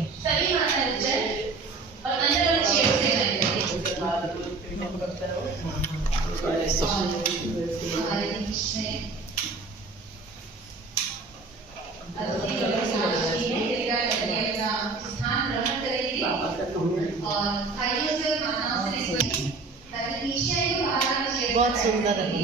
Okay. सभी माता richer और अंदर वाले शेड से करेंगे। हमारे बीच में अतिथि लोग साथी हैं, कृपया करके अपना स्थान ग्रहण करेंगे और भाइयों से और माताओं से रिक्वेस्ट है ताकि पीछे ही बाहर वाले शेड बहुत सुंदर है।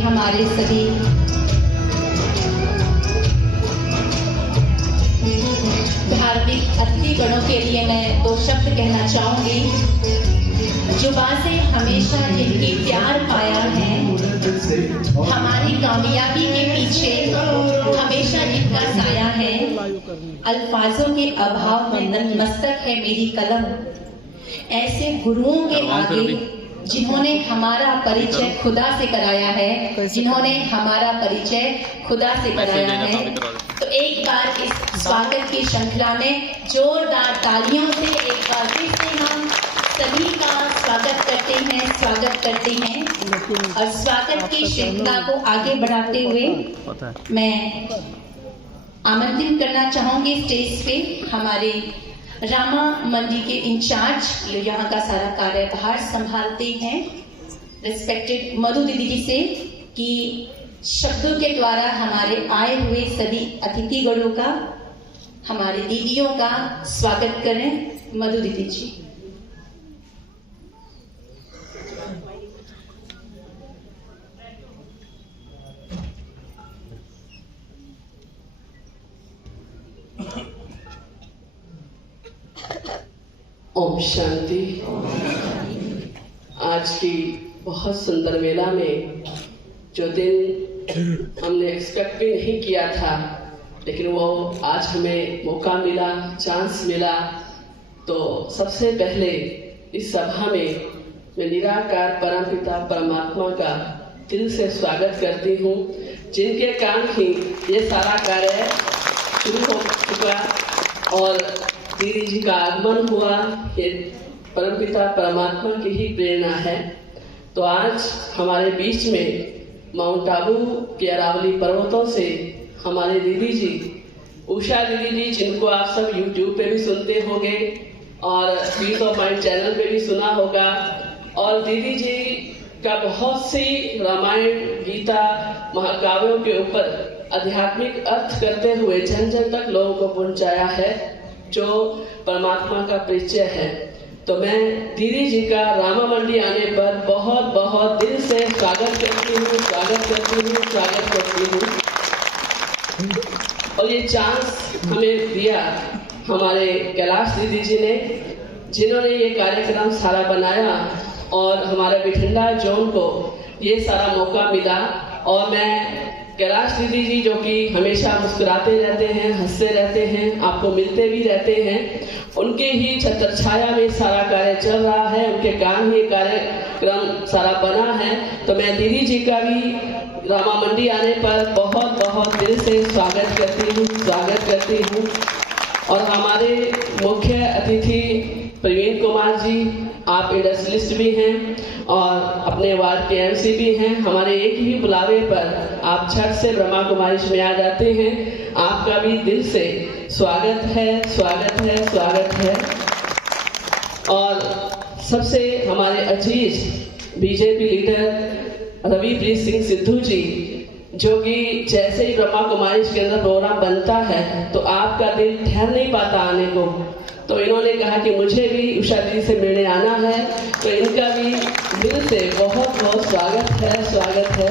हमारे सभी धार्मिक अतिथिगणों के लिए मैं दो शब्द कहना चाहूंगी। जुबान से हमेशा जिनकी प्यार पाया है, हमारी कामयाबी के पीछे हमेशा जिनका साया है, अल्फाजों के अभाव में नतमस्तक है मेरी कलम। ऐसे गुरुओं के आगे जिन्होंने हमारा परिचय खुदा से कराया है, जिन्होंने हमारा परिचय खुदा से कराया है, तो एक बार इस स्वागत की श्रृंखला में जोरदार तालियों से एक बार फिर से हम सभी का स्वागत करते हैं और स्वागत की श्रृंखला को आगे बढ़ाते हुए मैं आमंत्रित करना चाहूंगी स्टेज पे हमारे रामा मंडी के इंचार्ज, जो यहाँ का सारा कार्यभार संभालते हैं, रिस्पेक्टेड मधु दीदी जी से, कि शब्दों के द्वारा हमारे आए हुए सभी अतिथिगणों का, हमारे दीदियों का स्वागत करें। मधु दीदी जी। ओम शांति। आज की बहुत सुंदर मेला में जो दिन हमने एक्सपेक्ट भी नहीं किया था, लेकिन वो आज हमें मौका मिला, चांस मिला। तो सबसे पहले इस सभा में मैं निराकार परमपिता परमात्मा का दिल से स्वागत करती हूँ, जिनके कारण ही ये सारा कार्य शुरू हो चुका और दीदी जी का आगमन हुआ। ये परमपिता परमात्मा की ही प्रेरणा है। तो आज हमारे बीच में माउंट आबू के अरावली पर्वतों से हमारे दीदी जी, उषा दीदी जी, जिनको आप सब YouTube पे भी सुनते होंगे और पीस ऑफ माइंड चैनल पे भी सुना होगा। और दीदी जी का बहुत सी रामायण, गीता, महाकाव्यों के ऊपर आध्यात्मिक अर्थ करते हुए जन जन तक लोगों को पहुंचाया है, जो परमात्मा का परिचय है। तो मैं दीदी जी का रामा मंडी आने पर बहुत बहुत दिल से स्वागत करती हूँ। और ये चांस हमें दिया हमारे कैलाश दीदी जी ने, जिन्होंने ये कार्यक्रम सारा बनाया और हमारे बिठंडा जोन को ये सारा मौका मिला। और मैं कैलाश दीदी जी, जो कि हमेशा मुस्कुराते रहते हैं, हंसते रहते हैं, आपको मिलते भी रहते हैं, उनके ही छत्र छाया में सारा कार्य चल रहा है, उनके कारण ही कार्यक्रम सारा बना है। तो मैं दीदी जी का भी रामा मंडी आने पर बहुत बहुत दिल से स्वागत करती हूँ। और हमारे मुख्य अतिथि प्रवीण कुमार जी, आप इंडस्ट्रियलिस्ट भी हैं और अपने वार्ड के MC भी हैं। हमारे एक ही बुलावे पर आप झट से ब्रह्मा कुमारी में आ जाते हैं। आपका भी दिल से स्वागत है। और सबसे हमारे अजीज बीजेपी लीडर रविप्रीत सिंह सिद्धू जी, जो कि जैसे ही ब्रह्मा कुमारी के अंदर प्रोग्राम बनता है तो आपका दिल ठहर नहीं पाता आने को। तो इन्होंने कहा कि मुझे भी उषा दीदी से मिलने आना है, तो इनका भी दिल से बहुत बहुत स्वागत है।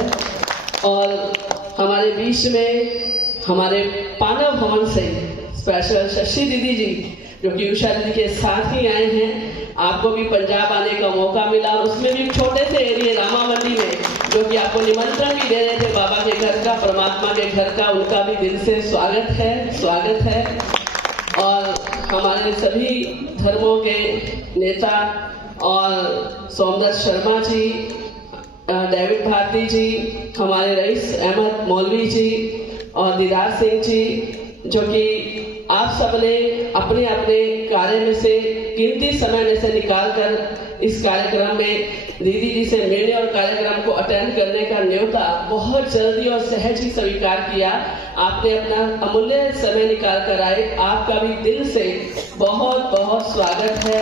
और हमारे बीच में हमारे पानव भवन से स्पेशल शशि दीदी जी, जो कि उषा दीदी के साथ ही आए हैं। आपको भी पंजाब आने का मौका मिला और उसमें भी छोटे से एरिया रामा मंडी में, जो कि आपको निमंत्रण भी दे रहे थे बाबा के घर का, परमात्मा के घर का, उनका भी दिल से स्वागत है। और हमारे सभी धर्मों के नेता और सोमदत्त शर्मा जी, डेविड भारती जी, हमारे रईस अहमद मौलवी जी और दीदार सिंह जी, जो कि आप सबने अपने अपने कार्य में से कीमती समय में से निकाल कर इस कार्यक्रम में दीदी जी से मिलने और कार्यक्रम को अटेंड करने का न्योता बहुत जल्दी और सहज ही स्वीकार किया। आपने अपना अमूल्य समय निकाल कर आए, आपका भी दिल से बहुत बहुत स्वागत है।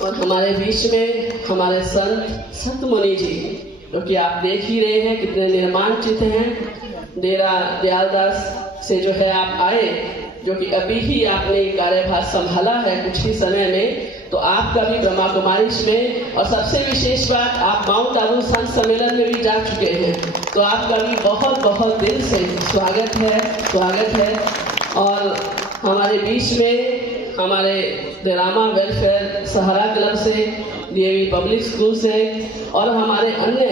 और हमारे बीच में हमारे संत मुनि जी, जो कि आप देख ही रहे हैं कितने निर्माणचित हैं। डेरा दयालदास से जो है आप आए, जो कि अभी ही आपने कार्यभार संभाला है कुछ ही समय में, तो आपका भी ब्रह्मा कुमारी में, और सबसे विशेष बात, आप माउंट आबू संत सम्मेलन में भी जा चुके हैं, तो आपका भी बहुत बहुत दिल से स्वागत है। और हमारे बीच में हमारे रामा वेलफेयर सहारा क्लब से, डीएवी पब्लिक स्कूल से और हमारे अन्य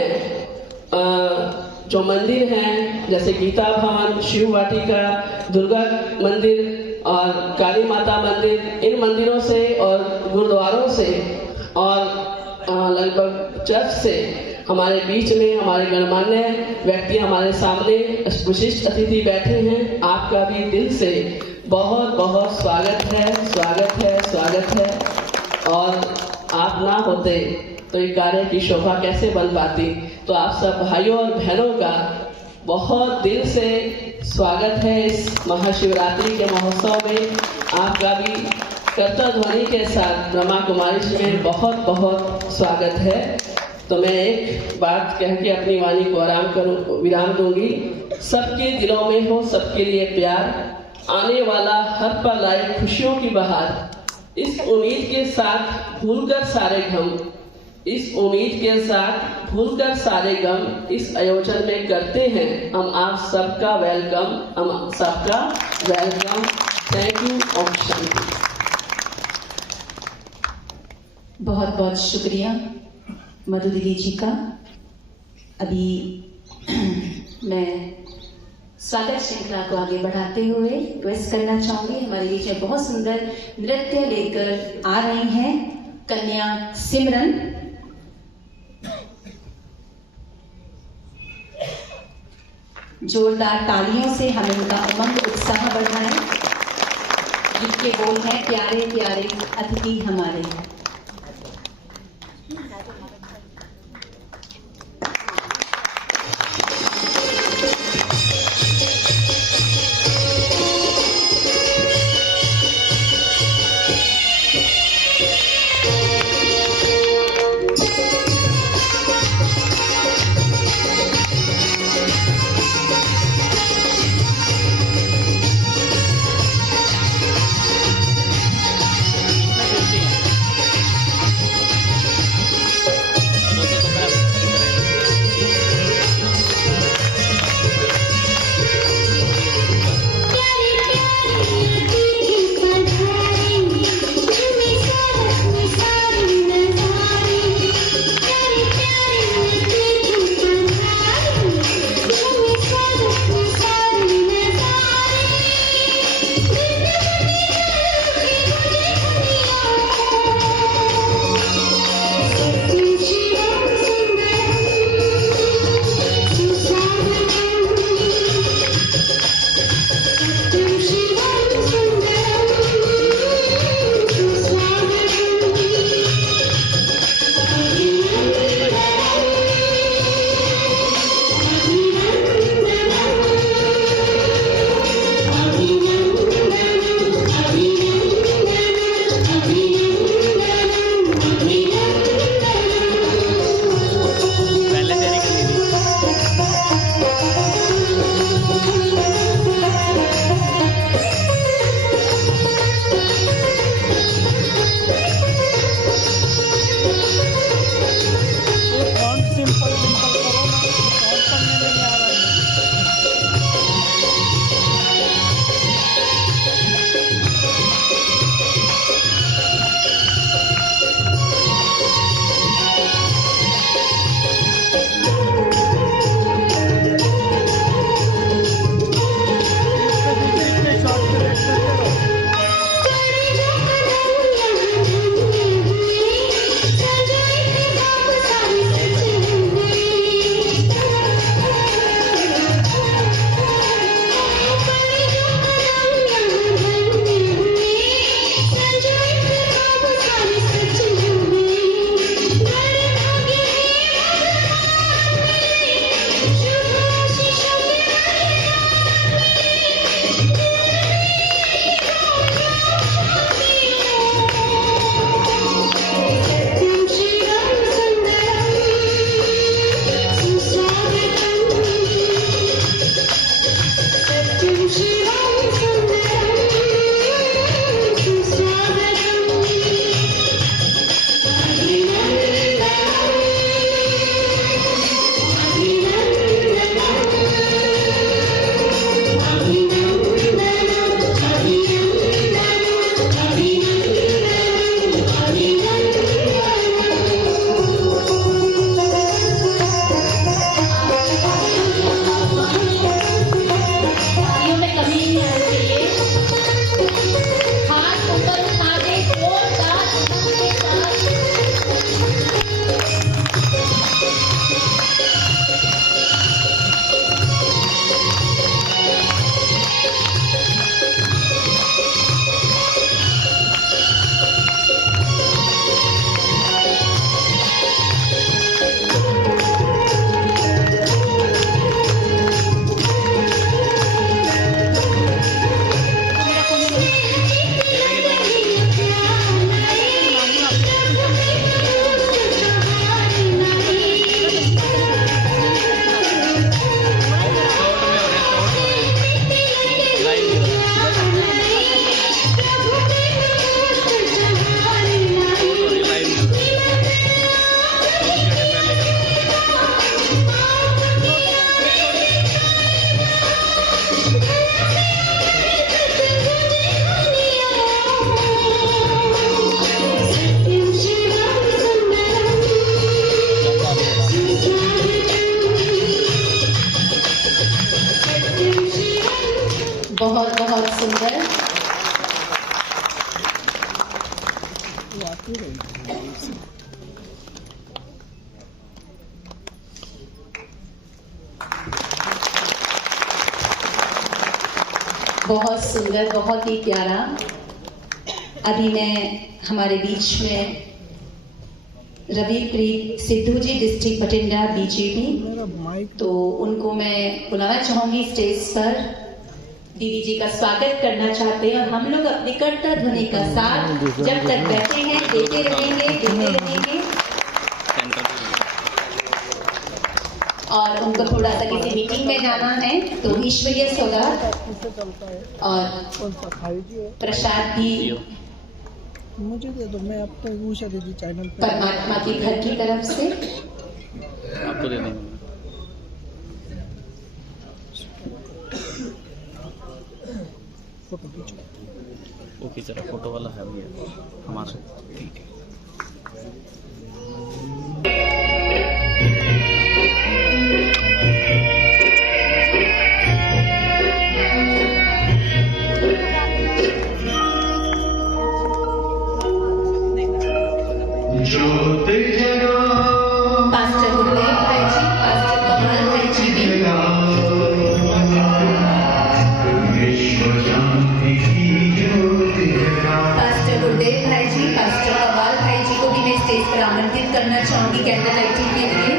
जो मंदिर हैं, जैसे गीता भवन, शिव वाटिका, दुर्गा मंदिर और काली माता मंदिर, इन मंदिरों से और गुरुद्वारों से और लगभग चर्च से हमारे बीच में हमारे गणमान्य व्यक्ति हमारे सामने विशिष्ट अतिथि बैठे हैं। आपका भी दिल से बहुत बहुत स्वागत है। और आप ना होते तो ये कार्य की शोभा कैसे बन पाती। तो आप सब भाइयों और बहनों का बहुत दिल से स्वागत है इस महाशिवरात्रि के महोत्सव में। आपका भी कर्ता ध्वनि के साथ ब्रह्मा कुमारी में बहुत बहुत स्वागत है। तो मैं एक बात कह के अपनी वाणी को विराम दूंगी। सबके दिलों में हो सबके लिए प्यार, आने वाला हर पल लाए खुशियों की बहार। इस उम्मीद के साथ भूलकर सारे गम, इस आयोजन में करते हैं हम आप सबका वेलकम। Thank you. ओम शांति। बहुत बहुत शुक्रिया मधु दीदी जी का। अभी मैं स्वागत श्रृंखला को आगे बढ़ाते हुए रिक्वेस्ट करना चाहूंगी, हमारे बीच में बहुत सुंदर नृत्य लेकर आ रही हैं कन्या सिमरन। जोरदार तालियों से हम इनका उमंग उत्साह बढ़ाएं। जिनके बोल हैं प्यारे प्यारे अतिथि हमारे। बहुत सुंदर, बहुत ही प्यारा। अभी मैं हमारे बीच में रविप्रीत सिद्धू जी, डिस्ट्रिक्ट बठिंडा बीजेपी, तो उनको मैं बुलाना चाहूंगी स्टेज पर। दीदी जी का स्वागत करना चाहते हैं और हम लोग अपनी कर्ता ध्वनि का साथ जब तक बैठे हैं देते रहेंगे। और उनको थोड़ा सा किसी मीटिंग में जाना है तो ईश्वरीय सौगात और प्रसाद भी मुझे दे दो, मैं आपको उषा दीदी चैनल पे परमात्मा के घर की तरफ से आपको दे देंगे। फोटो खींचो। वो खींच रहा फोटो वाला है वो हमारे। ठीक है। पास्टर गुरदेव भाई जी, पास्टर कमल भाई जी भी पास्टर गुरदेव भाई जी, पास्टर कमल भाई जी को भी मैं स्टेज पर आमंत्रित करना चाहूंगी कैंडल लाइटिंग के लिए।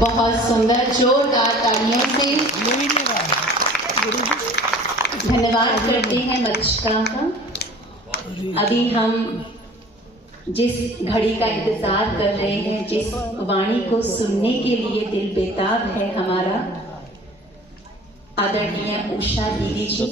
बहुत सुंदर, जोरदार तालियों से धन्यवाद करते हैं मलिष्का का। अभी हम जिस घड़ी का इंतजार कर रहे हैं, जिस वाणी को सुनने के लिए दिल बेताब है हमारा, आदरणीय उषा दीदी जी,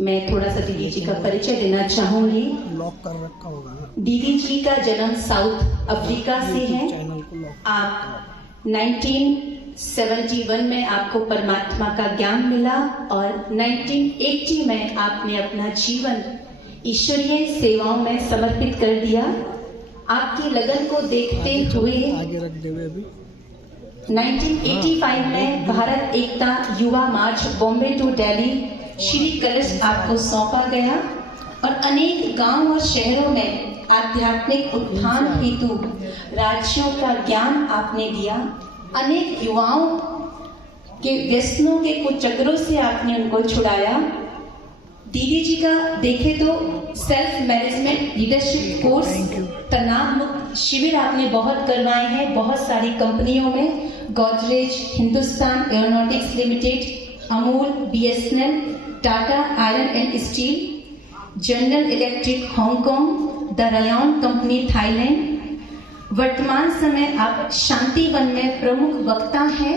मैं थोड़ा सा दीदी जी का परिचय देना चाहूंगी। लॉक कर रखा होगा ना। दीदी जी का जन्म साउथ अफ्रीका से है। चैनल को लॉक। आप 1971 में आपको परमात्मा का ज्ञान मिला और 1980 में आपने अपना जीवन ईश्वरीय सेवाओं में समर्पित कर दिया। आपकी लगन को देखते हुए आगे रख देवे अभी। 1985 में भारत एकता युवा मार्च बॉम्बे टू दिल्ली श्री कलश आपको सौंपा गया और अनेक गांव और शहरों में आध्यात्मिक उत्थान हेतु राज्यों का ज्ञान आपने दिया। अनेक युवाओं के व्यसनों के कुचक्रों से आपने उनको छुड़ाया। दीदी जी का देखे तो सेल्फ मैनेजमेंट लीडरशिप कोर्स, तनाव मुक्त शिविर आपने बहुत करवाए हैं बहुत सारी कंपनियों में, Godrej, Hindustan aeronautics limited, Amul, BSNL, Tata iron and steel, general electric Hong Kong, the Ryan company Thailand. वर्तमान समय आप शांति वन में प्रमुख वक्ता हैं।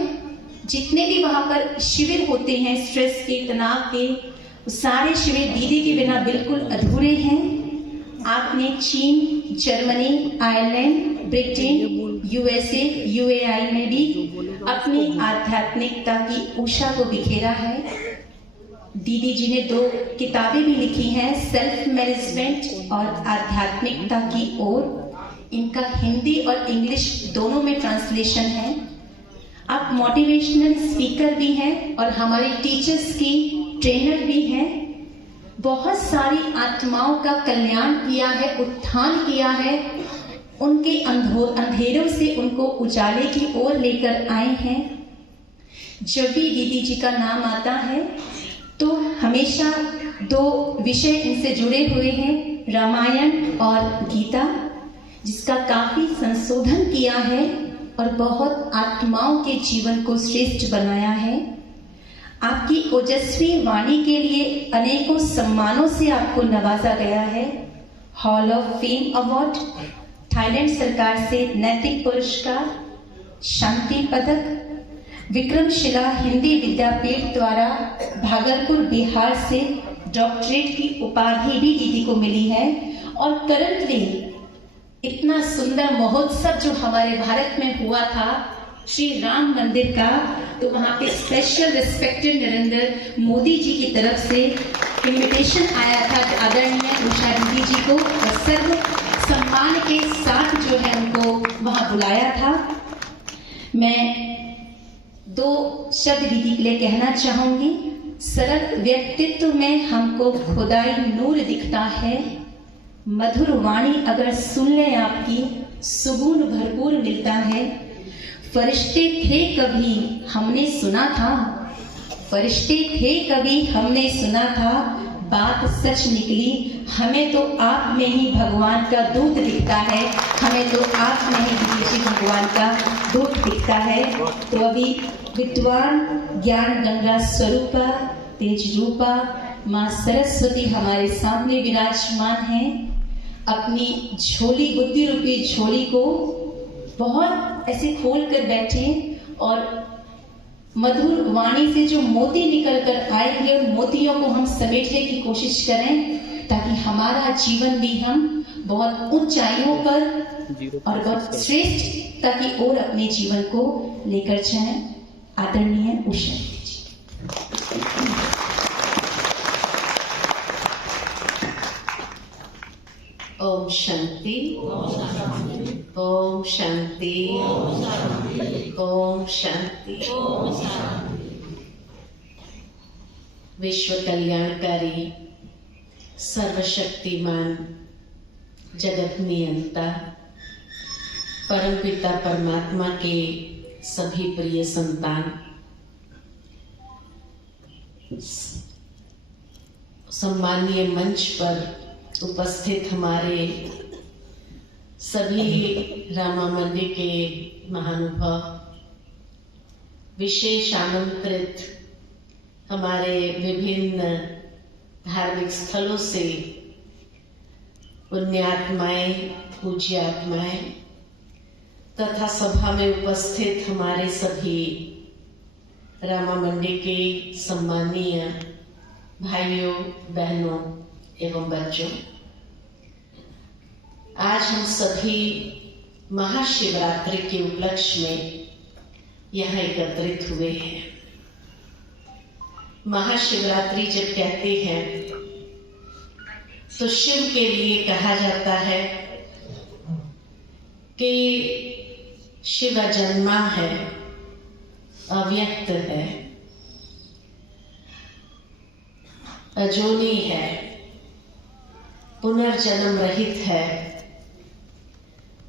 जितने भी वहां पर शिविर होते हैं स्ट्रेस के, तनाव के, सारे शिविर दीदी के बिना बिल्कुल अधूरे हैं। आपने चीन, Germany, Ireland, Britain, USA, UAI में भी अपनी आध्यात्मिकता की ऊषा को बिखेरा है। दीदी जी ने 2 किताबें भी लिखी हैं, सेल्फ मैनेजमेंट और आध्यात्मिकता की ओर। इनका हिंदी और इंग्लिश दोनों में ट्रांसलेशन है। आप मोटिवेशनल स्पीकर भी हैं और हमारे टीचर्स की ट्रेनर भी हैं। बहुत सारी आत्माओं का कल्याण किया है, उत्थान किया है, उनके अंधेरों से उनको उजाले की ओर लेकर आए हैं। जब भी दीदी जी का नाम आता है तो हमेशा 2 विषय इनसे जुड़े हुए हैं, रामायण और गीता, जिसका काफी संशोधन किया है और बहुत आत्माओं के जीवन को श्रेष्ठ बनाया है। आपकी ओजस्वी वाणी के लिए अनेकों सम्मानों से आपको नवाजा गया है। Hall of fame award, Thailand सरकार से नैतिक पुरस्कार, शांति पदक, विक्रमशिला हिंदी विद्यापीठ द्वारा भागलपुर बिहार से डॉक्टरेट की उपाधि भी दीदी को मिली है। और करंटली इतना सुंदर महोत्सव जो हमारे भारत में हुआ था श्री राम मंदिर का, तो वहां पे स्पेशल रिस्पेक्टेड नरेंद्र मोदी जी की तरफ से इनविटेशन आया था आदरणीय उषा दीदी जी को, सर्व सम्मान के साथ जो है उनको वहां बुलाया था। मैं 2 शब्द दीदी के लिए कहना चाहूंगी। सरल व्यक्तित्व में हमको खुदाई नूर दिखता है, मधुर वाणी अगर सुन ले आपकी सुगुन भरपूर मिलता है। फरिश्ते थे कभी हमने सुना था, फरिश्ते थे कभी हमने सुना था, बात सच निकली, हमें तो आप में ही भगवान का दूत दिखता है, हमें तो आप में ही विदेशी भगवान का दूत दिखता है। तो अभी विद्वान ज्ञान गंगा स्वरूपा तेज रूपा माँ सरस्वती हमारे सामने विराजमान हैं। अपनी झोली, बुद्धि रूपी झोली को बहुत ऐसे खोल कर बैठे और मधुर वाणी से जो मोती निकल कर आएंगे उन मोतियों को हम समेटने की कोशिश करें, ताकि हमारा जीवन भी हम बहुत ऊंचाइयों पर और बहुत श्रेष्ठता की ओर अपने जीवन को लेकर जाएं। आदरणीय उषा जी। ओम शांति, ओम शांति, ओम शांति। विश्व कल्याणकारी सर्वशक्तिमान जगत नियंता परमपिता परमात्मा के सभी प्रिय संतान, सम्मानीय मंच पर उपस्थित हमारे सभी रामा मंदिर के महानुभाव, विशेष आमंत्रित हमारे विभिन्न धार्मिक स्थलों से पुण्यात्माएं, पूज्य आत्माएं तथा सभा में उपस्थित हमारे सभी रामा मंडी के सम्मानीय भाइयों, बहनों एवं बच्चों, आज हम सभी महाशिवरात्रि के उपलक्ष्य में यहाँ एकत्रित हुए हैं। महाशिवरात्रि जब कहते हैं तो शिव के लिए कहा जाता है कि शिव अजन्मा है, अव्यक्त है, अजोनी है, पुनर्जन्म रहित है,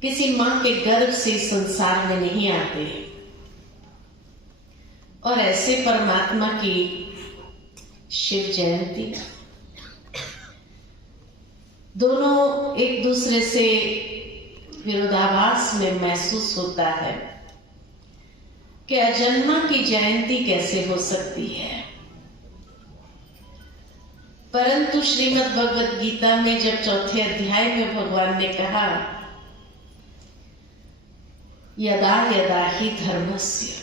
किसी मां के गर्भ से संसार में नहीं आते। और ऐसे परमात्मा की शिव जयंती दोनों एक दूसरे से विरोधाभास में महसूस होता है कि अजन्मा की जयंती कैसे हो सकती है। परंतु श्रीमद् भगवद गीता में जब 4थे अध्याय में भगवान ने कहा यदा यदा ही धर्मस्य,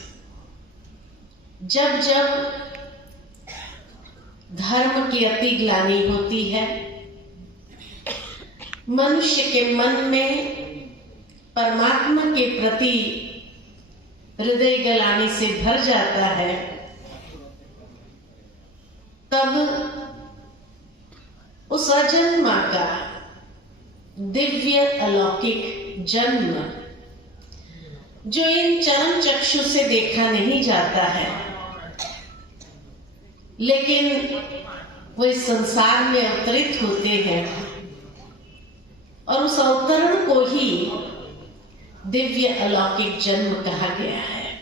जब जब धर्म की अति ग्लानि होती है, मनुष्य के मन में परमात्मा के प्रति हृदय ग्लानि से भर जाता है, तब उस अजन्मा का दिव्य अलौकिक जन्म जो इन चरम चक्षु से देखा नहीं जाता है, लेकिन वो इस संसार में अवतरित होते हैं और उस अवतरण को ही दिव्य अलौकिक जन्म कहा गया है।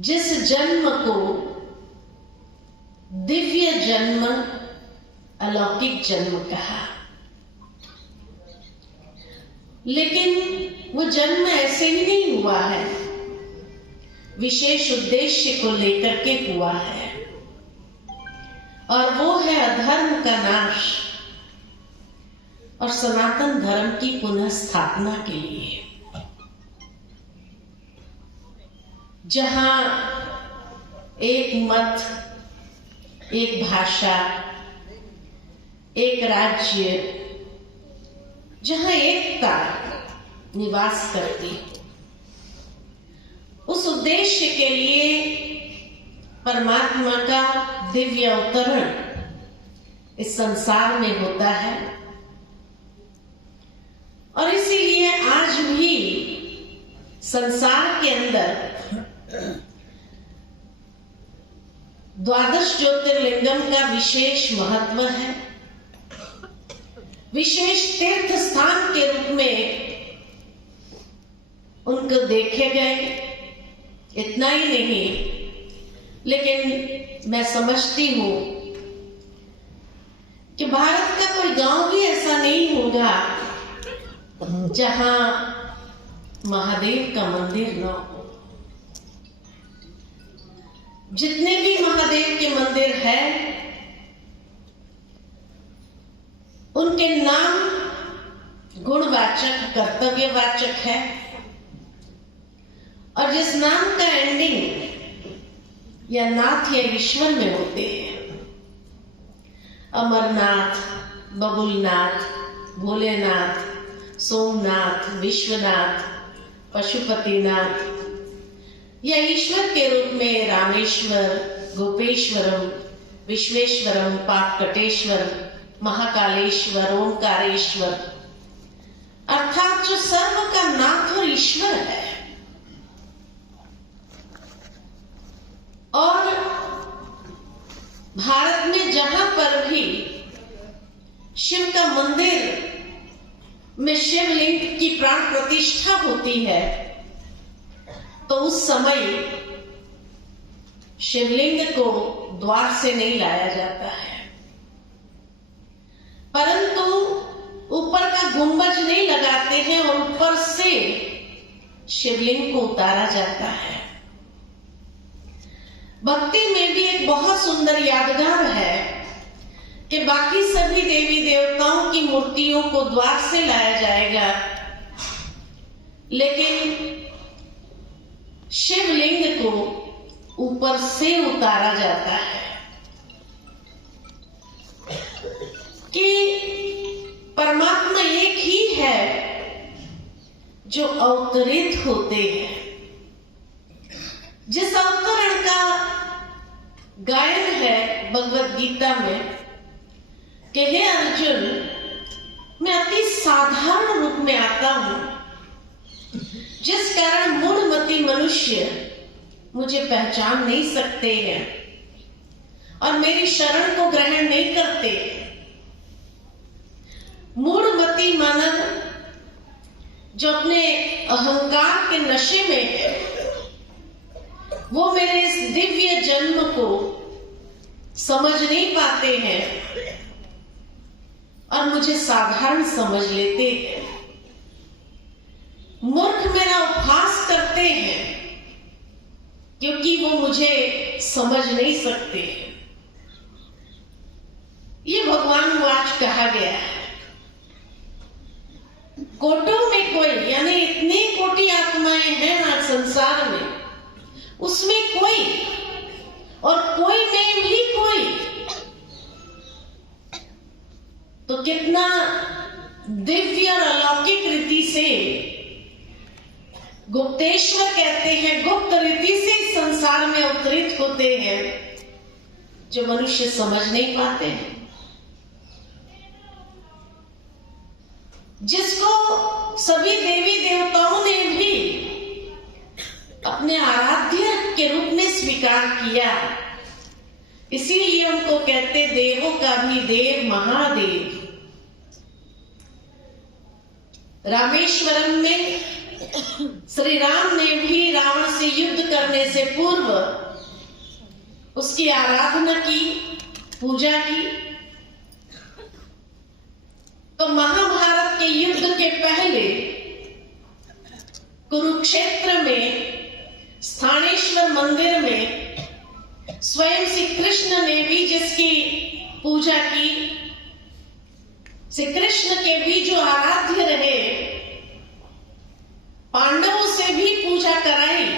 जिस जन्म को दिव्य जन्म, अलौकिक जन्म कहा, लेकिन वो जन्म ऐसे ही नहीं हुआ है, विशेष उद्देश्य को लेकर के हुआ है, और वो है अधर्म का नाश और सनातन धर्म की पुनः स्थापना के लिए। जहां एक मत, एक भाषा, एक राज्य, जहां एकता निवास करती, उस उद्देश्य के लिए परमात्मा का दिव्य अवतरण इस संसार में होता है। और इसीलिए आज भी संसार के अंदर द्वादश ज्योतिर्लिंगम का विशेष महत्व है, विशेष तीर्थ स्थान के रूप में उनको देखे गए। इतना ही नहीं, लेकिन मैं समझती हूं कि भारत का कोई गांव भी ऐसा नहीं होगा जहां महादेव का मंदिर न हो। जितने भी महादेव के मंदिर हैं, उनके नाम गुणवाचक, कर्तव्यवाचक है, और जिस नाम का एंडिंग या नाथ या ईश्वर में होते हैं, अमरनाथ, बबुलनाथ, भोलेनाथ, सोमनाथ, विश्वनाथ, पशुपतिनाथ, या ईश्वर के रूप में रामेश्वर, गोपेश्वरम, विश्वेश्वरम, पापकटेश्वर, महाकालेश्वर, ओंकारेश्वर, अर्थात जो सर्व का नाथ और ईश्वर है। और भारत में जहां पर भी शिव का मंदिर में शिवलिंग की प्राण प्रतिष्ठा होती है, तो उस समय शिवलिंग को द्वार से नहीं लाया जाता है, परंतु ऊपर का गुंबज नहीं लगाते हैं और ऊपर से शिवलिंग को उतारा जाता है। भक्ति में भी एक बहुत सुंदर यादगार है कि बाकी सभी देवी देवताओं की मूर्तियों को द्वार से लाया जाएगा, लेकिन शिवलिंग को ऊपर से उतारा जाता है कि परमात्मा एक ही है जो अवतरित होते हैं। जिस अवतरण का गायन है भगवत गीता में कि हे अर्जुन, मैं अति साधारण रूप में आता हूं, जिस कारण मूढ़मती मनुष्य मुझे पहचान नहीं सकते हैं और मेरी शरण को ग्रहण नहीं करते। मूढ़मती मानव जो अपने अहंकार के नशे में है, वो मेरे इस दिव्य जन्म को समझ नहीं पाते हैं और मुझे साधारण समझ लेते हैं। मूर्ख मेरा उपहास करते हैं क्योंकि वो मुझे समझ नहीं सकते। ये भगवान वाच कहा गया है। कोटों में कोई, यानी इतनी कोटि आत्माएं हैं आज संसार में, उसमें कोई और कोई में भी कोई, तो कितना दिव्य और अलौकिक रीति से गुप्तेश्वर कहते हैं, गुप्त रीति से इस संसार में अवतरित होते हैं जो मनुष्य समझ नहीं पाते हैं। जिसको सभी देवी देवताओं ने भी अपने आराध्य के रूप में स्वीकार किया, इसीलिए उनको कहते देवों का भी देव महादेव। रामेश्वरम में श्री राम ने भी रावण से युद्ध करने से पूर्व उसकी आराधना की, पूजा की। तो महाभारत के युद्ध के पहले कुरुक्षेत्र में स्थानेश्वर मंदिर में स्वयं श्री कृष्ण ने भी जिसकी पूजा की, श्री कृष्ण के भी जो आराध्य रहे, पांडवों से भी पूजा कराई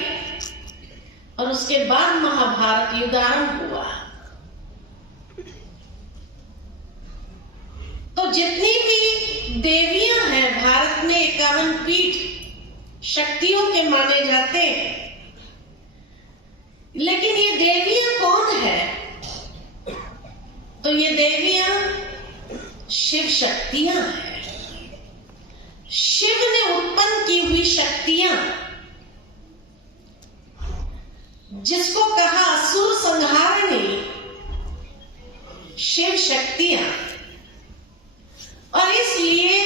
और उसके बाद महाभारत युद्ध आरंभ हुआ। तो जितनी भी देवियां हैं भारत में, 51 पीठ शक्तियों के माने जाते हैं, लेकिन ये देवियां कौन है? तो ये देवियां शिव शक्तियां हैं। शिव ने उत्पन्न की हुई शक्तियां, जिसको कहा असुर संहारिणी शिव शक्तियां। और इसलिए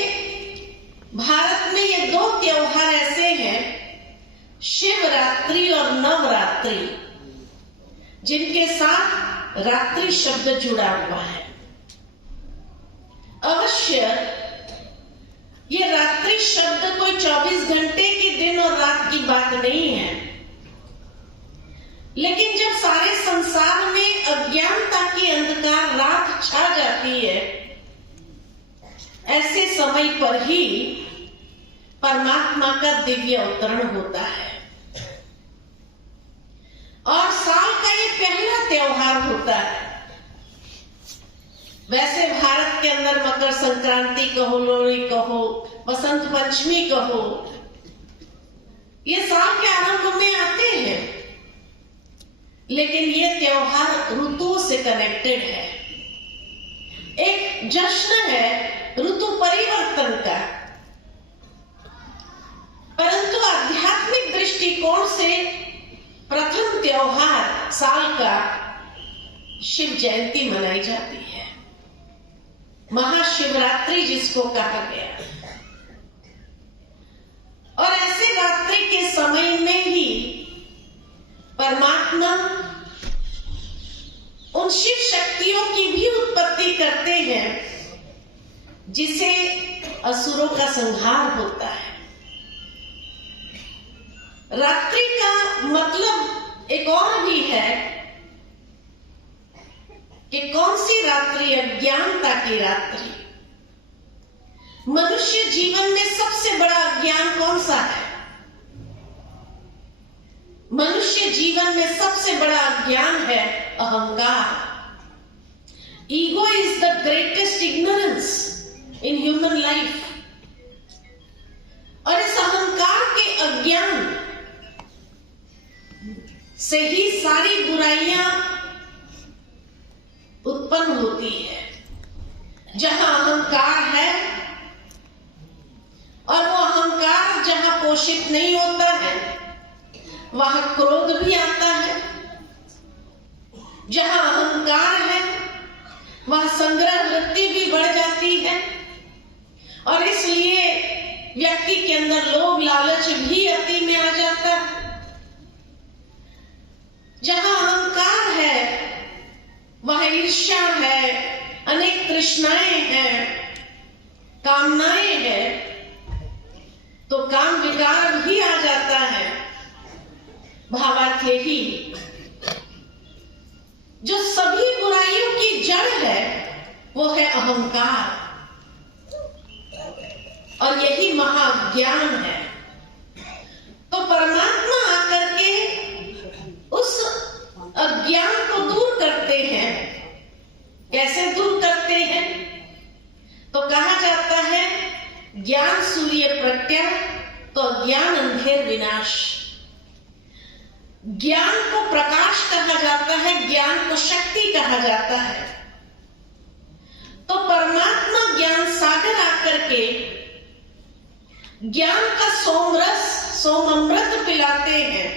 भारत में ये दो त्योहार ऐसे हैं, शिवरात्रि और नवरात्रि, जिनके साथ रात्रि शब्द जुड़ा हुआ है। अवश्य ये रात्रि शब्द कोई 24 घंटे की दिन और रात की बात नहीं है, लेकिन जब सारे संसार में अज्ञानता की अंधकार रात छा जाती है, ऐसे समय पर ही परमात्मा का दिव्य अवतरण होता है। और साल का ये पहला त्योहार होता है। वैसे भारत के अंदर मकर संक्रांति कहो, लोहड़ी कहो, बसंत पंचमी कहो, ये साल के आरंभ में आते हैं, लेकिन ये त्योहार ऋतुओं से कनेक्टेड है। एक जश्न है ऋतु परिवर्तन का, परंतु आध्यात्मिक दृष्टिकोण से प्रथम त्योहार साल का शिव जयंती मनाई जाती है, महाशिवरात्रि जिसको कहा गया। और ऐसे रात्रि के समय में ही परमात्मा उन शिव शक्तियों की भी उत्पत्ति करते हैं जिसे असुरों का संहार होता है। रात्रि का मतलब एक और भी है कि कौन सी रात्रि? अज्ञानता की रात्रि। मनुष्य जीवन में सबसे बड़ा अज्ञान कौन सा है? मनुष्य जीवन में सबसे बड़ा अज्ञान है अहंकार। Ego is the greatest ignorance in human life. और इस अहंकार के अज्ञान से ही सारी बुराइयां उत्पन्न होती है। जहां अहंकार है और वो अहंकार जहां पोषित नहीं होता है, वहां क्रोध भी आता है। जहां अहंकार है वहां संग्रह वृत्ति भी बढ़ जाती है और इसलिए व्यक्ति के अंदर लोभ लालच भी अति में आ जाता है। जहां अहंकार है वहां ईर्ष्या है, अनेक तृष्णाएं हैं, कामनाएं हैं, तो काम विकार भी आ जाता है। भावार्थ यही, जो सभी बुराइयों की जड़ है वो है अहंकार और यही महाज्ञान है। तो परमात्मा आकर के उस अज्ञान को दूर करते हैं। कैसे दूर करते हैं? तो कहा जाता है ज्ञान सूर्य प्रत्यय तो अज्ञान अंधेर विनाश। ज्ञान को प्रकाश कहा जाता है, ज्ञान को शक्ति कहा जाता है। तो परमात्मा ज्ञान सागर आकर के ज्ञान का सोमरस सोमअमृत पिलाते हैं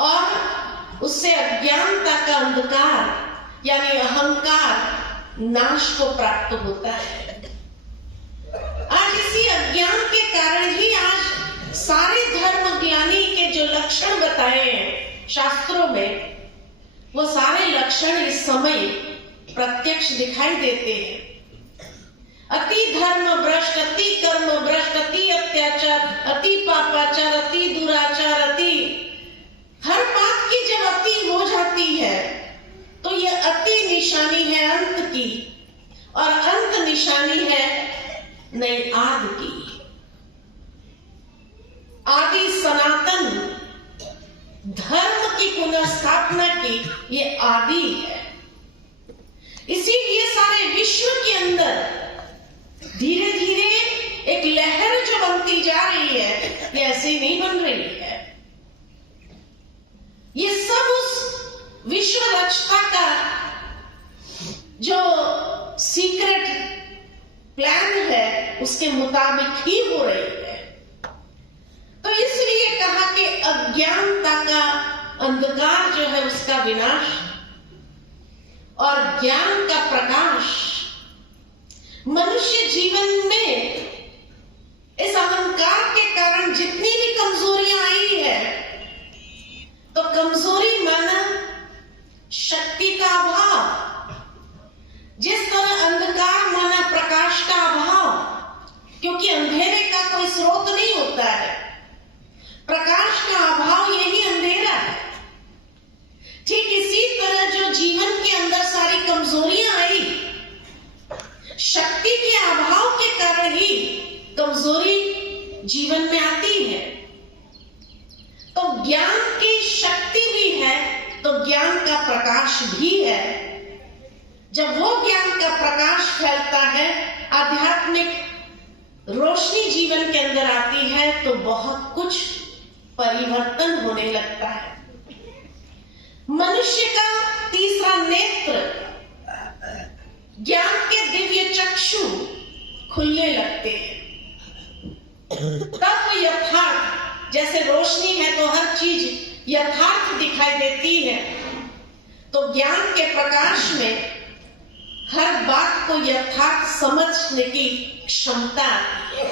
और उससे अज्ञानता का अंधकार यानी अहंकार नाश को प्राप्त होता है। आज इसी अज्ञान के कारण ही आज सारे धर्म ज्ञानी के जो लक्षण बताए हैं शास्त्रों में, वो सारे लक्षण इस समय प्रत्यक्ष दिखाई देते हैं। अति धर्म भ्रष्ट, अति कर्म भ्रष्ट, अति अत्याचार, अति पापाचार, अति दुराचार, अति हर बात की जब अति हो जाती है तो ये अति निशानी है अंत की और अंत निशानी है नई आदि की। आदि सनातन धर्म की पुनर्स्थापना की ये आदि है। इसीलिए सारे विश्व के अंदर धीरे धीरे एक लहर जो बनती जा रही है, ये ऐसे नहीं बन रही है। ये सब उस विश्व रचना का जो सीक्रेट प्लान है उसके मुताबिक ही हो रही है। तो इसलिए कहा कि अज्ञानता का अंधकार जो है उसका विनाश और ज्ञान का प्रकाश। मनुष्य जीवन में इस अहंकार के कारण जितनी भी कमजोरियां आई है, तो कमजोरी माना शक्ति का अभाव, जिस तरह अंधकार माना प्रकाश का अभाव, क्योंकि अंधेरे का कोई स्रोत नहीं होता है, प्रकाश का अभाव यही अंधेरा है। ठीक इसी तरह जो जीवन के अंदर सारी कमजोरियां आई, शक्ति के अभाव के कारण ही कमजोरी जीवन में आती है। तो ज्ञान की शक्ति भी है तो ज्ञान का प्रकाश भी है। जब वो ज्ञान का प्रकाश फैलता है, आध्यात्मिक रोशनी जीवन के अंदर आती है, तो बहुत कुछ परिवर्तन होने लगता है। मनुष्य का तीसरा नेत्र ज्ञान के दिव्य चक्षु खुलने लगते हैं। तब यथार्थ, जैसे रोशनी है तो हर चीज यथार्थ दिखाई देती है, तो ज्ञान के प्रकाश में हर बात को यथार्थ समझने की क्षमता आती है।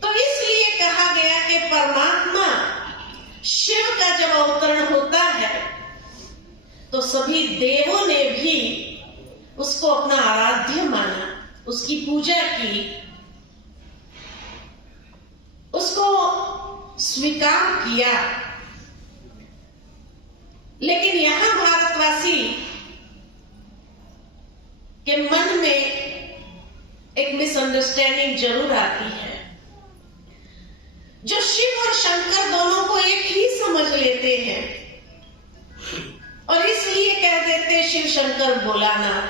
तो इसलिए कहा गया कि परमात्मा शिव का जब अवतरण होता है तो सभी देवों ने भी उसको अपना आराध्य माना, उसकी पूजा की, उसको स्वीकार किया। लेकिन यहां भारत भारतवासी के मन में एक मिसअंडरस्टैंडिंग जरूर आती है। जो शिव और शंकर दोनों को एक ही समझ लेते हैं और इसलिए कह देते शिव शंकर भोलानाथ,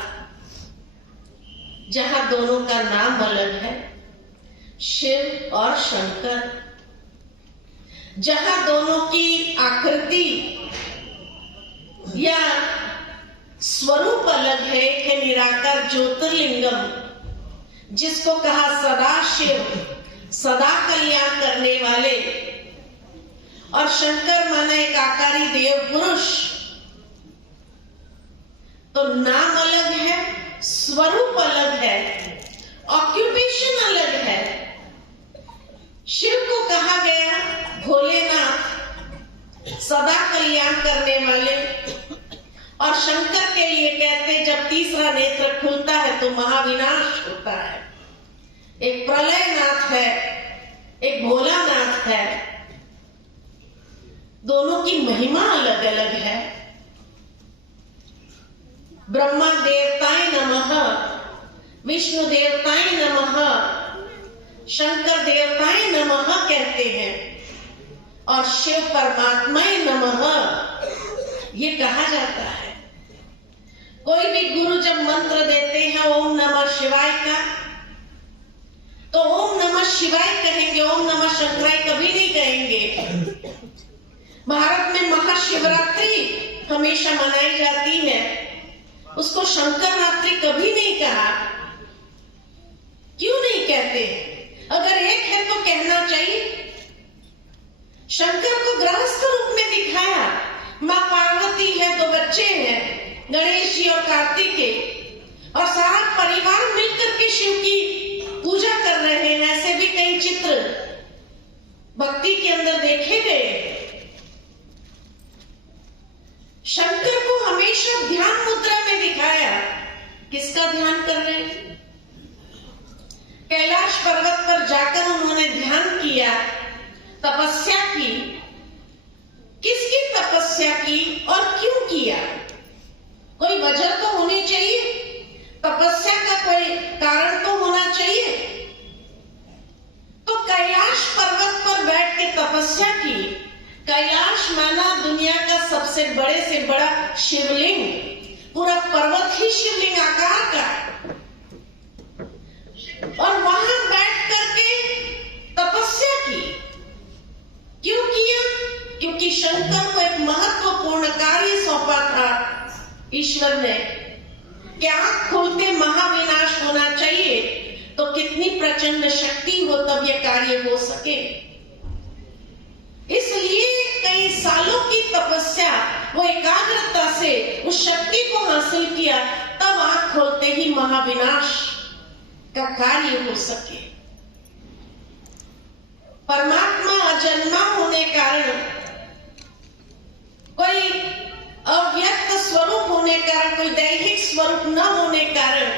जहां दोनों का नाम अलग है, शिव और शंकर, जहां दोनों की आकृति या स्वरूप अलग है। एक है निराकार ज्योतिर्लिंगम, जिसको कहा सदा शिव, सदा कल्याण करने वाले, और शंकर माना एक आकारी देव पुरुष। तो नाम अलग है, स्वरूप अलग है, ऑक्यूपेशन अलग है। शिव को कहा गया भोलेनाथ, सदा कल्याण करने वाले, और शंकर के लिए कहते जब तीसरा नेत्र खुलता है तो महाविनाश होता है। एक प्रलयनाथ है, एक भोलानाथ है। दोनों की महिमा अलग अलग है। ब्रह्मा देवताय नमः, विष्णु देवताय नमः, शंकर देवताय नमः कहते हैं, और शिव परमात्माय नमः ये कहा जाता है। कोई भी गुरु जब मंत्र देते हैं ओम नमः शिवाय का, तो ओम नमः शिवाय कहेंगे, ओम नमः शंकराय कभी नहीं कहेंगे। भारत में महाशिवरात्रि हमेशा मनाई जाती है, उसको शंकर रात्रि कभी नहीं कहा। क्यों नहीं कहते? अगर एक है तो कहना चाहिए। शंकर को गृहस्थ रूप में दिखाया, मां पार्वती है, 2 बच्चे हैं, गणेश जी और कार्तिकेय, और सारा परिवार मिलकर के शिव की पूजा कर रहे हैं। ऐसे भी कई चित्र भक्ति के अंदर देखे गए। शंकर को हमेशा ध्यान मुद्रा में दिखाया। किसका ध्यान कर रहे हैं? कैलाश पर्वत पर जाकर उन्होंने ध्यान किया, तपस्या की। किसकी तपस्या की और क्यों किया? कोई वजह तो होनी चाहिए, तपस्या का कोई कारण तो होना चाहिए। तो कैलाश पर्वत पर बैठ के तपस्या की। कैलाश माना दुनिया का सबसे बड़े से बड़ा शिवलिंग, पूरा पर्वत ही शिवलिंग आकार का है। और वहां बैठ करके तपस्या की। क्यों किया? क्योंकि शंकर को एक महत्वपूर्ण कार्य सौंपा था ईश्वर ने, कि आंख खोलते महाविनाश होना चाहिए, तो कितनी प्रचंड शक्ति हो तब यह कार्य हो सके। इसलिए कई सालों की तपस्या, वो एकाग्रता से उस शक्ति को हासिल किया, तब आंख खोलते ही महाविनाश का कार्य हो सके। परमात्मा अजन्मा होने कारण, कोई अव्यक्त स्वरूप होने कारण, कोई दैहिक स्वरूप न होने कारण,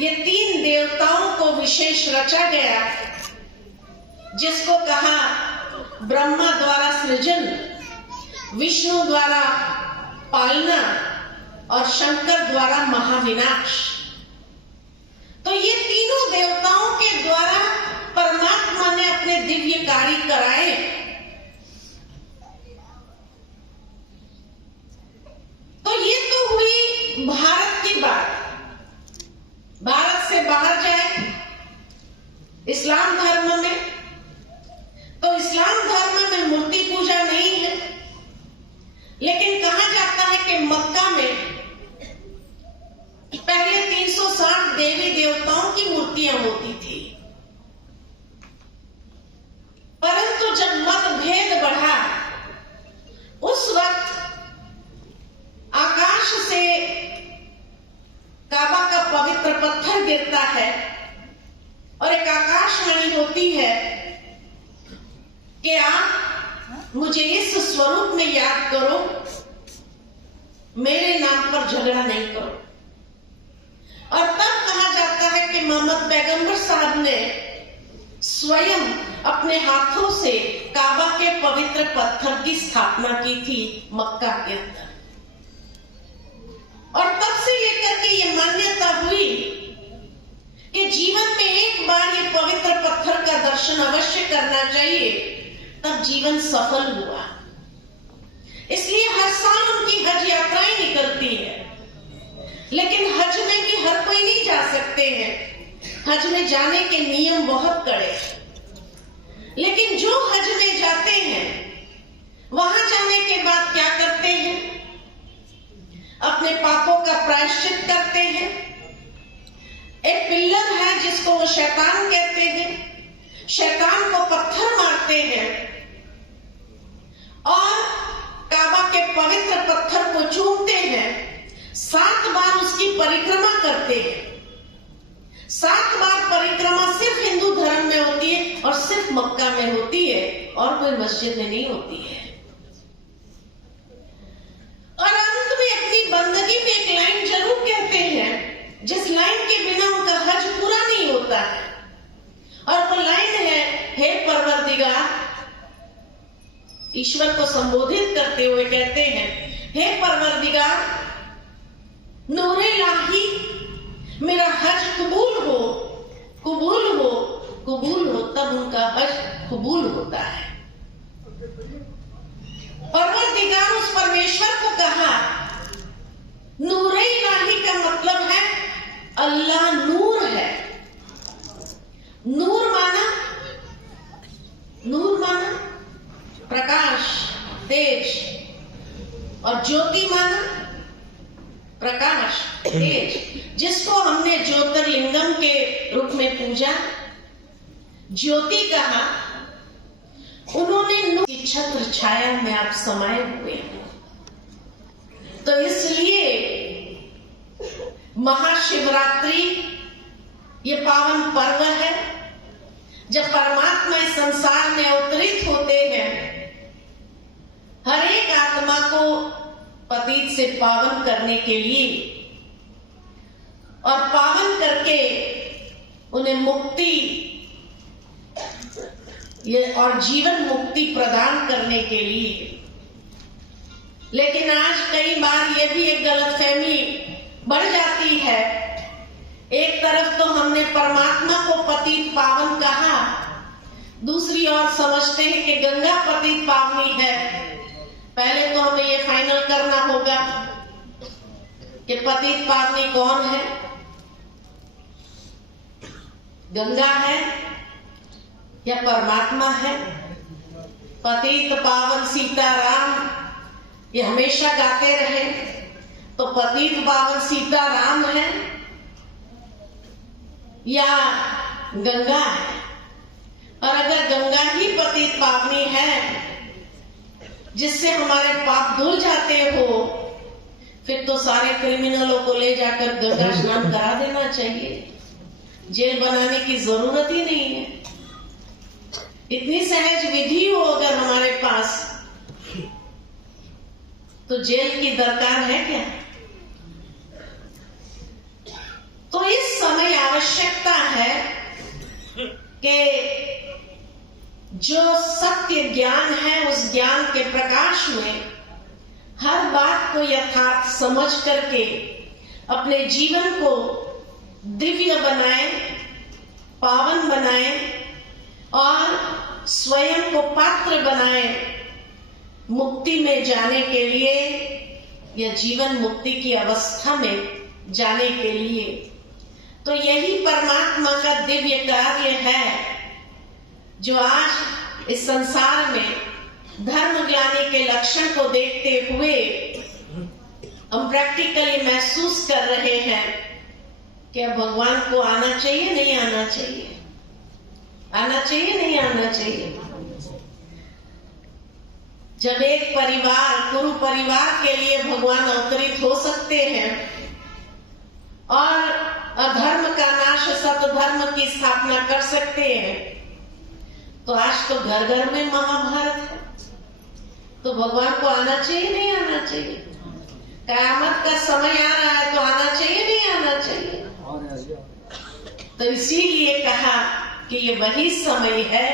ये 3 देवताओं को विशेष रचा गया, जिसको कहा ब्रह्मा द्वारा सृजन, विष्णु द्वारा पालना और शंकर द्वारा महाविनाश। तो ये तीनों देवताओं के द्वारा परमात्मा ने अपने दिव्य कार्य कराए। तो ये तो हुई भारत की बात। भारत से बाहर जाए इस्लाम धर्म में, तो इस्लाम धर्म में मूर्ति पूजा नहीं है, लेकिन कहा जाता है कि मक्का में पहले 360 देवी देवताओं की मूर्तियां होती थी। परंतु जब मतभेद बढ़ा, उस वक्त आकाश से काबा का पवित्र पत्थर गिरता है और एक आकाशवाणी होती है कि आप मुझे इस स्वरूप में याद करो, मेरे नाम पर झगड़ा नहीं करो। और तब कहा जाता है कि मोहम्मद पैगंबर साहब ने स्वयं अपने हाथों से काबा के पवित्र पत्थर की स्थापना की थी मक्का के अंदर। हुई कि जीवन में एक बार ये पवित्र पत्थर का दर्शन अवश्य करना चाहिए, तब जीवन सफल हुआ। इसलिए हर साल उनकी हज यात्राएं निकलती है। लेकिन हज में भी हर कोई नहीं जा सकते हैं। हज में जाने के नियम बहुत कड़े। लेकिन जो हज में जाते हैं, वहां जाने के बाद क्या करते हैं? अपने पापों का प्रायश्चित करते हैं। एक पिल्लर है जिसको वो शैतान कहते हैं, शैतान को पत्थर मारते हैं और काबा के पवित्र पत्थर को चूमते हैं। 7 बार उसकी परिक्रमा करते हैं। 7 बार परिक्रमा सिर्फ हिंदू धर्म में होती है और सिर्फ मक्का में होती है और कोई मस्जिद में नहीं होती है। और अंत में अपनी बंदगी में एक लाइन जरूर कहते हैं, जिस लाइन के बिना उनका हज पूरा नहीं होता है। और वो लाइन है, हे परवरदिगार, ईश्वर को संबोधित करते हुए कहते हैं, हे परवरदिगार, नूरे लाही, मेरा हज कबूल हो, कबूल हो, कबूल हो। तब उनका हज कबूल होता है। परवरदिगार उस परमेश्वर को कहा। नूरे इलाही का मतलब है अल्लाह नूर है। नूर माना प्रकाश, तेज, और ज्योति माना प्रकाश, तेज, जिसको हमने ज्योतिर्लिंगम के रूप में पूजा, ज्योति कहा। उन्होंने नूर की छत्र छाया में आप समाये हुए हैं। तो इसलिए महाशिवरात्रि ये पावन पर्व है, जब परमात्मा इस संसार में अवतरित होते हैं, हर एक आत्मा को पतित से पावन करने के लिए और पावन करके उन्हें मुक्ति और जीवन मुक्ति प्रदान करने के लिए। लेकिन आज कई बार यह भी एक गलतफहमी बढ़ जाती है। एक तरफ तो हमने परमात्मा को पतित पावन कहा, दूसरी ओर समझते हैं कि गंगा पतित पावनी है। पहले तो हमें ये फाइनल करना होगा कि पतित पावनी कौन है, गंगा है या परमात्मा है। पतित पावन सीताराम ये हमेशा गाते रहे, तो पतित पावन सीताराम है या गंगा है? और अगर गंगा ही पतित पावनी है जिससे हमारे पाप धुल जाते हो, फिर तो सारे क्रिमिनलों को ले जाकर गंगा स्नान करा देना चाहिए। जेल बनाने की जरूरत ही नहीं है। इतनी सहज विधि हो अगर हमारे पास, तो जेल की दरकार है क्या? तो इस समय आवश्यकता है कि जो सत्य ज्ञान है, उस ज्ञान के प्रकाश में हर बात को यथार्थ समझ करके अपने जीवन को दिव्य बनाए, पावन बनाए और स्वयं को पात्र बनाए मुक्ति में जाने के लिए या जीवन मुक्ति की अवस्था में जाने के लिए। तो यही परमात्मा का दिव्य कार्य है, जो आज इस संसार में धर्म ज्ञानी के लक्षण को देखते हुए हम प्रैक्टिकली महसूस कर रहे हैं कि भगवान को आना चाहिए, नहीं आना चाहिए, आना चाहिए, नहीं आना चाहिए। जब एक परिवार, कुरु परिवार के लिए भगवान अवतरित हो सकते हैं और अधर्म का नाश, सतधर्म की स्थापना कर सकते हैं, तो आज तो घर घर में महाभारत है। तो भगवान को आना चाहिए, नहीं आना चाहिए? कयामत का समय आ रहा है, तो आना चाहिए, नहीं आना चाहिए? तो इसीलिए कहा कि ये वही समय है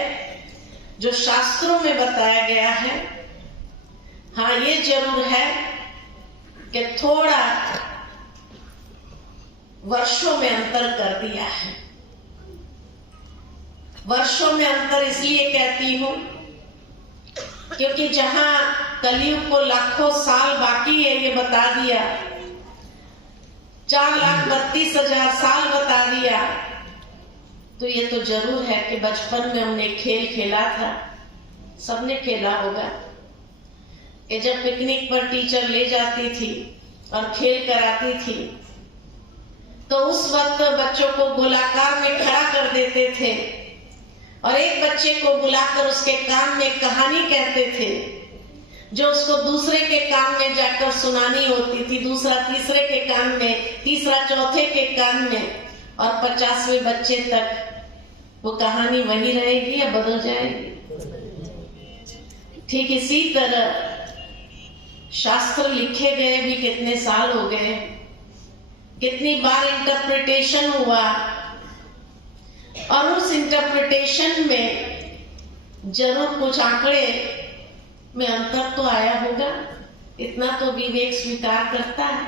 जो शास्त्रों में बताया गया है। हाँ, ये जरूर है कि थोड़ा वर्षों में अंतर कर दिया है। वर्षों में अंतर इसलिए कहती हूं क्योंकि जहां कलयुग को लाखों साल बाकी है ये बता दिया, 4,32,000 साल बता दिया, तो ये तो जरूर है कि बचपन में हमने खेल खेला था, सबने खेला होगा कि जब पिकनिक पर टीचर ले जाती थी और खेल कराती थी तो उस वक्त बच्चों को गोलाकार में खड़ा कर देते थे और एक बच्चे को बुलाकर उसके कान में कहानी कहते थे जो उसको दूसरे के कान में जाकर सुनानी होती थी, दूसरा तीसरे के कान में, तीसरा चौथे के कान में, और 50वें बच्चे तक वो कहानी वही रहेगी या बदल जाएगी। ठीक इसी तरह शास्त्र लिखे गए भी कितने साल हो गए, कितनी बार इंटरप्रिटेशन हुआ, और उस इंटरप्रिटेशन में जरूर कुछ आंकड़े में अंतर तो आया होगा, इतना तो विवेक स्वीकार करता है।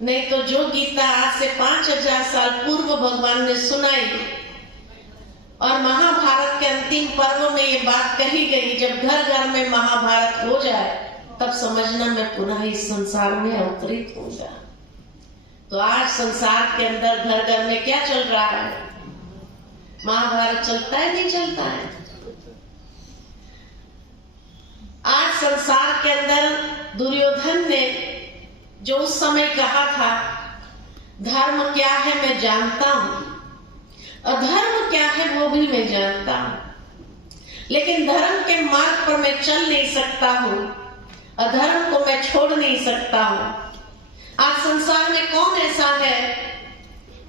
नहीं तो जो गीता आज से 5,000 साल पूर्व भगवान ने सुनाई और महाभारत के अंतिम पर्व में ये बात कही गई, जब घर घर में महाभारत हो जाए तब समझना मैं पुनः इस संसार में अवतरित होगा। तो आज संसार के अंदर घर घर में क्या चल रहा है? महाभारत चलता है, नहीं चलता है? आज संसार के अंदर दुर्योधन ने जो उस समय कहा था धर्म क्या है मैं जानता हूं, अधर्म क्या है वो भी मैं जानता हूं, लेकिन धर्म के मार्ग पर मैं चल नहीं सकता हूं, अधर्म को मैं छोड़ नहीं सकता हूं। आज संसार में कौन ऐसा है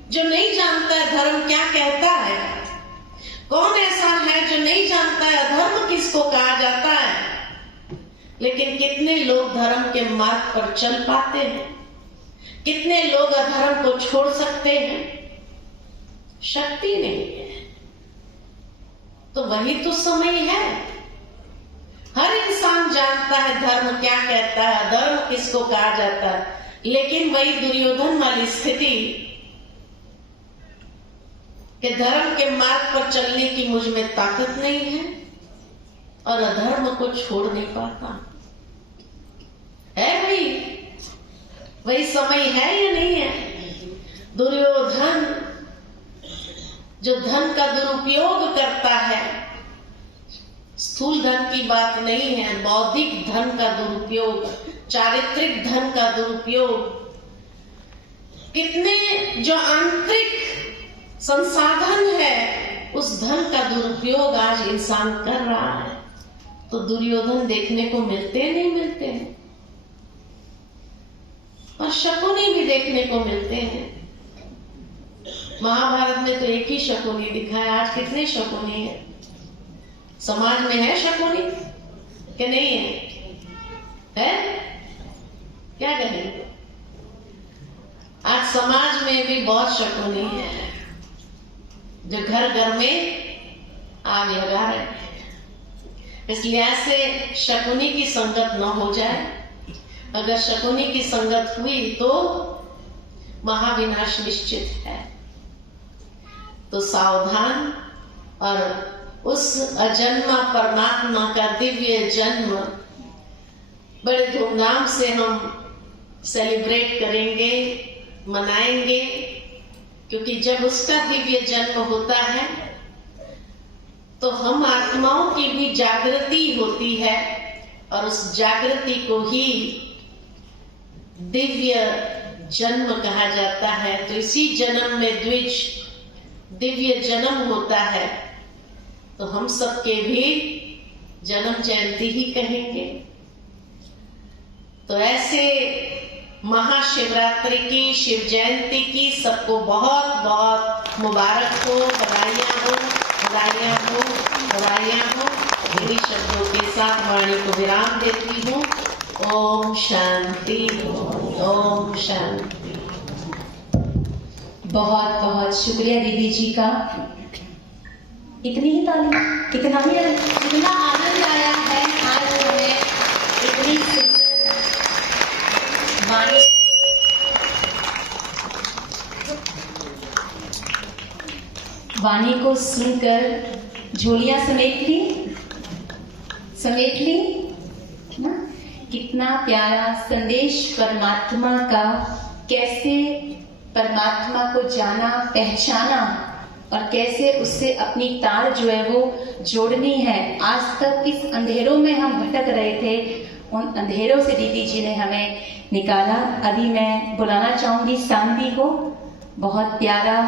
जो नहीं जानता है धर्म क्या कहता है? कौन ऐसा है जो नहीं जानता है अधर्म किसको कहा जाता है? लेकिन कितने लोग धर्म के मार्ग पर चल पाते हैं? कितने लोग अधर्म को छोड़ सकते हैं? शक्ति नहीं है। तो वही तो समय है। हर इंसान जानता है धर्म क्या कहता है, अधर्म किसको कहा जाता है, लेकिन वही दुर्योधन वाली स्थिति कि धर्म के मार्ग पर चलने की मुझ में ताकत नहीं है और अधर्म को छोड़ नहीं पाता है। भाई वही समय है या नहीं है? दुर्योधन जो धन का दुरुपयोग करता है, स्थूल धन की बात नहीं है, बौद्धिक धन का दुरुपयोग, चारित्रिक धन का दुरुपयोग, कितने जो आंतरिक संसाधन है उस धन का दुरुपयोग आज इंसान कर रहा है। तो दुर्योधन देखने को मिलते नहीं मिलते हैं, और शकुनी भी देखने को मिलते हैं। महाभारत में तो एक ही शकुनी दिखा है, आज कितने शकुनी है? समाज में है शकुनी कि नहीं है? क्या कहेंगे? आज समाज में भी बहुत शकुनी है जो घर घर में आग लगा रहे हैं। इसलिए ऐसे शकुनी की संगत न हो जाए। अगर शकुनी की संगत हुई तो महाविनाश निश्चित है। तो सावधान, और उस अजन्मा परमात्मा का दिव्य जन्म बड़े धूमधाम से हम सेलिब्रेट करेंगे, मनाएंगे, क्योंकि जब उसका दिव्य जन्म होता है तो हम आत्माओं की भी जागृति होती है, और उस जागृति को ही दिव्य जन्म कहा जाता है। तो इसी जन्म में द्विज दिव्य जन्म होता है, तो हम सबके भी जन्म जयंती ही कहेंगे। तो ऐसे महाशिवरात्रि की, शिव जयंती की सबको बहुत बहुत मुबारक हो, बधाइयां हो, बधाइयां हो, बधाइयां हो। इन्हीं शब्दों के साथ वाणी को विराम देती हूँ। ओम शांति, ओम शांति। बहुत बहुत शुक्रिया दीदी जी का। इतनी ही ताली, इतना आनंद आया है आज हमें, इतनी सुंदर वाणी वाणी को सुनकर झोलियां समेट ली ना। कितना प्यारा संदेश परमात्मा का, कैसे परमात्मा को जाना, पहचाना और कैसे उससे अपनी तार जो है वो जोड़नी है। आज तक किस अंधेरों में हम भटक रहे थे, उन अंधेरों से दीदी जी ने हमें निकाला। अभी मैं बुलाना चाहूंगी सांदी को, बहुत प्यारा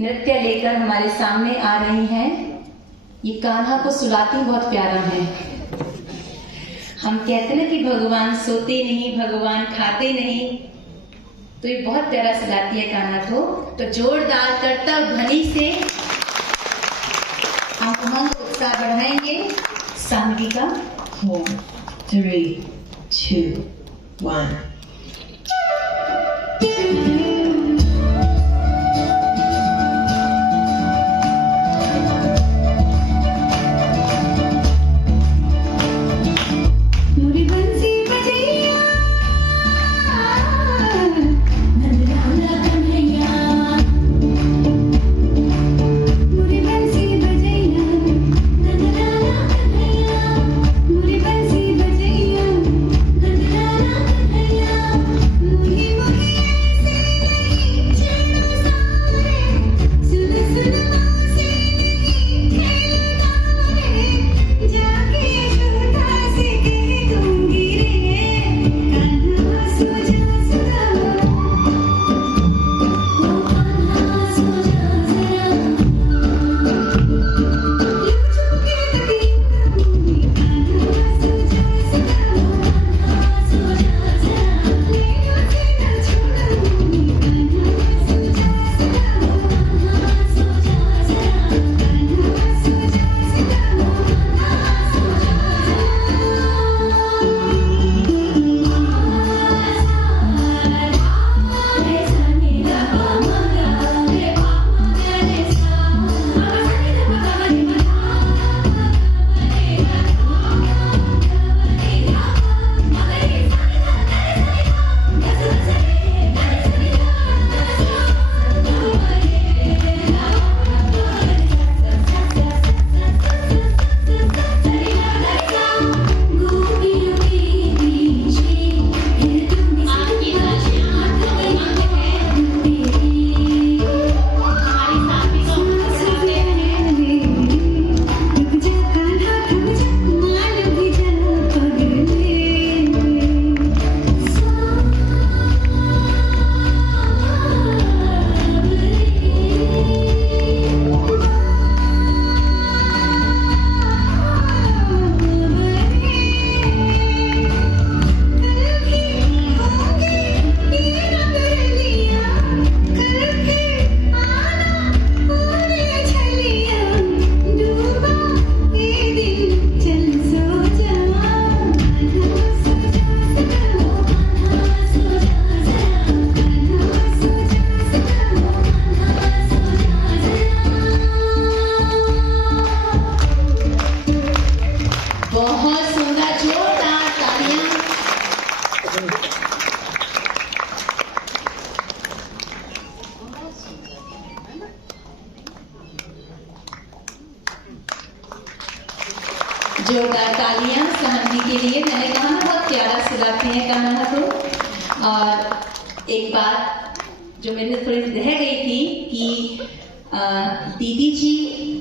नृत्य लेकर हमारे सामने आ रही हैं। ये कान्हा को सुलाती बहुत प्यारा है। हम कहते ना कि भगवान सोते नहीं, भगवान खाते नहीं, तो ये बहुत प्यारा सुलाती है कान्हा को। तो जोरदार करता ध्वनि से हम उमंग उत्साह बढ़ाएंगे सांदी का। 4, 3, 2, 1. जोरदार तालियां सहमति के लिए। मैंने कहा ना बहुत प्यारा सुलाती हैं कान्हा को। और एक बात जो मेरे थोड़ी रह गई थी कि दीदी जी,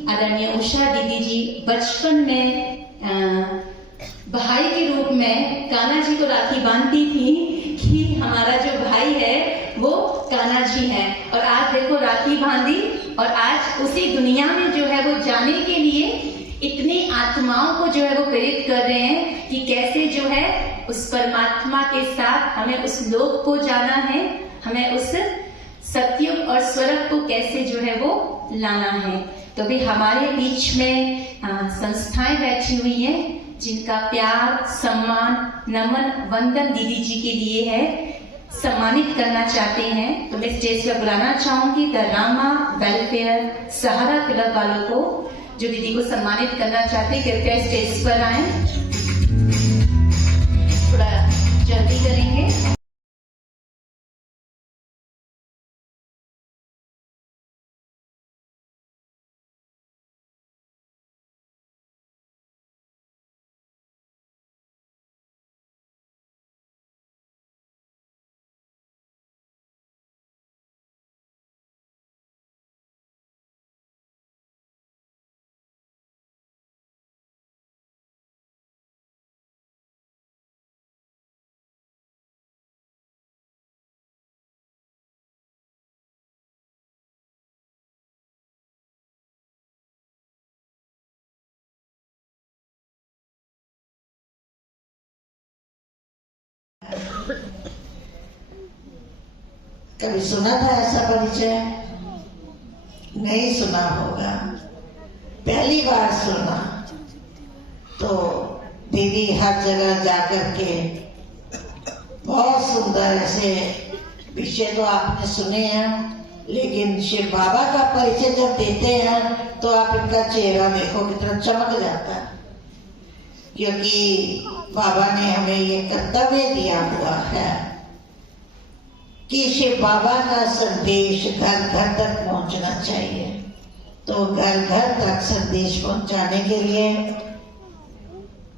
आदरणीय उषा दीदी जी बचपन में भाई के रूप में कान्हा जी को राखी बांधती थी कि हमारा जो भाई है वो कान्हा जी है। और आज देखो राखी बांधी और आज उसी दुनिया में जो है वो जाने के लिए इतनी आत्माओं को जो है वो प्रेरित कर रहे हैं कि कैसे जो है उस परमात्मा के साथ हमें उस लोक को जाना है, हमें उस सत्युग और स्वर्ग को कैसे जो है वो लाना है। तो भी हमारे बीच में संस्थाएं बैठी हुई हैं जिनका प्यार, सम्मान, नमन, वंदन दीदी जी के लिए है, सम्मानित करना चाहते हैं। तो मैं स्टेज पर बुलाना चाहूंगी the Rama welfare Sahara club वालों को जो दीदी को सम्मानित करना चाहते हैं। कृपया स्टेज पर आए, थोड़ा जल्दी करेंगे। कभी सुना था ऐसा परिचय? नहीं सुना होगा, पहली बार सुना। तो दीदी हर जगह जाकर के बहुत सुंदर ऐसे विषय तो आपने सुने हैं, लेकिन शिव बाबा का परिचय जब देते हैं तो आप इनका चेहरा देखो कितना चमक जाता है, क्योंकि बाबा ने हमें ये कर्तव्य दिया हुआ है कि शिव बाबा का संदेश घर घर तक पहुंचना चाहिए। तो घर घर तक संदेश पहुंचाने के लिए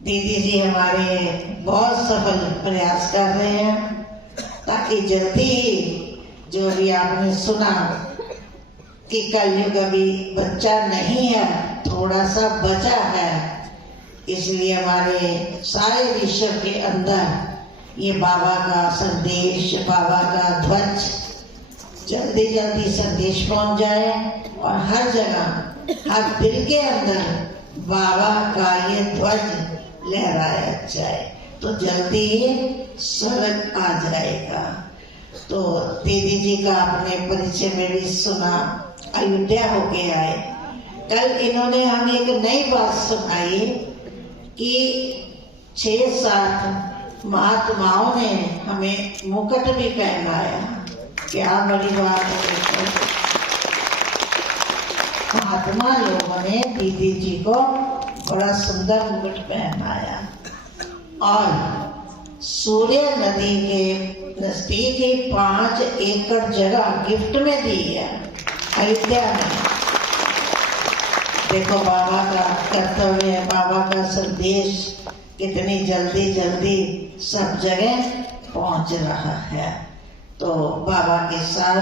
दीदी जी हमारे बहुत सफल प्रयास कर रहे हैं, ताकि जल्दी ही जो भी आपने सुना कि कलयुग अभी बच्चा नहीं है, थोड़ा सा बचा है, इसलिए हमारे सारे विश्व के अंदर ये बाबा का संदेश, बाबा का ध्वज जल्दी जल्दी संदेश पहुंच जाए और हर जगह हर दिल के अंदर बाबा का ये ध्वज लहराया जाए, तो जल्दी ही स्वर्ग आ जाएगा। तो दीदी जी का आपने परिचय में भी सुना, अयोध्या होके आए। कल इन्होंने हमें एक नई बात सुनाई कि 6-7 महात्माओं ने हमें मुकुट भी पहनाया। क्या बड़ी बात है, महात्मा लोगों ने दीदी जी को बड़ा सुंदर मुकुट पहनाया और सूर्य नदी के नजदीक ही 5 एकड़ जगह गिफ्ट में दी है अयोध्या में। देखो बाबा का कर्तव्य है, बाबा का संदेश कितनी जल्दी जल्दी सब जगह पहुंच रहा है। तो बाबा के साथ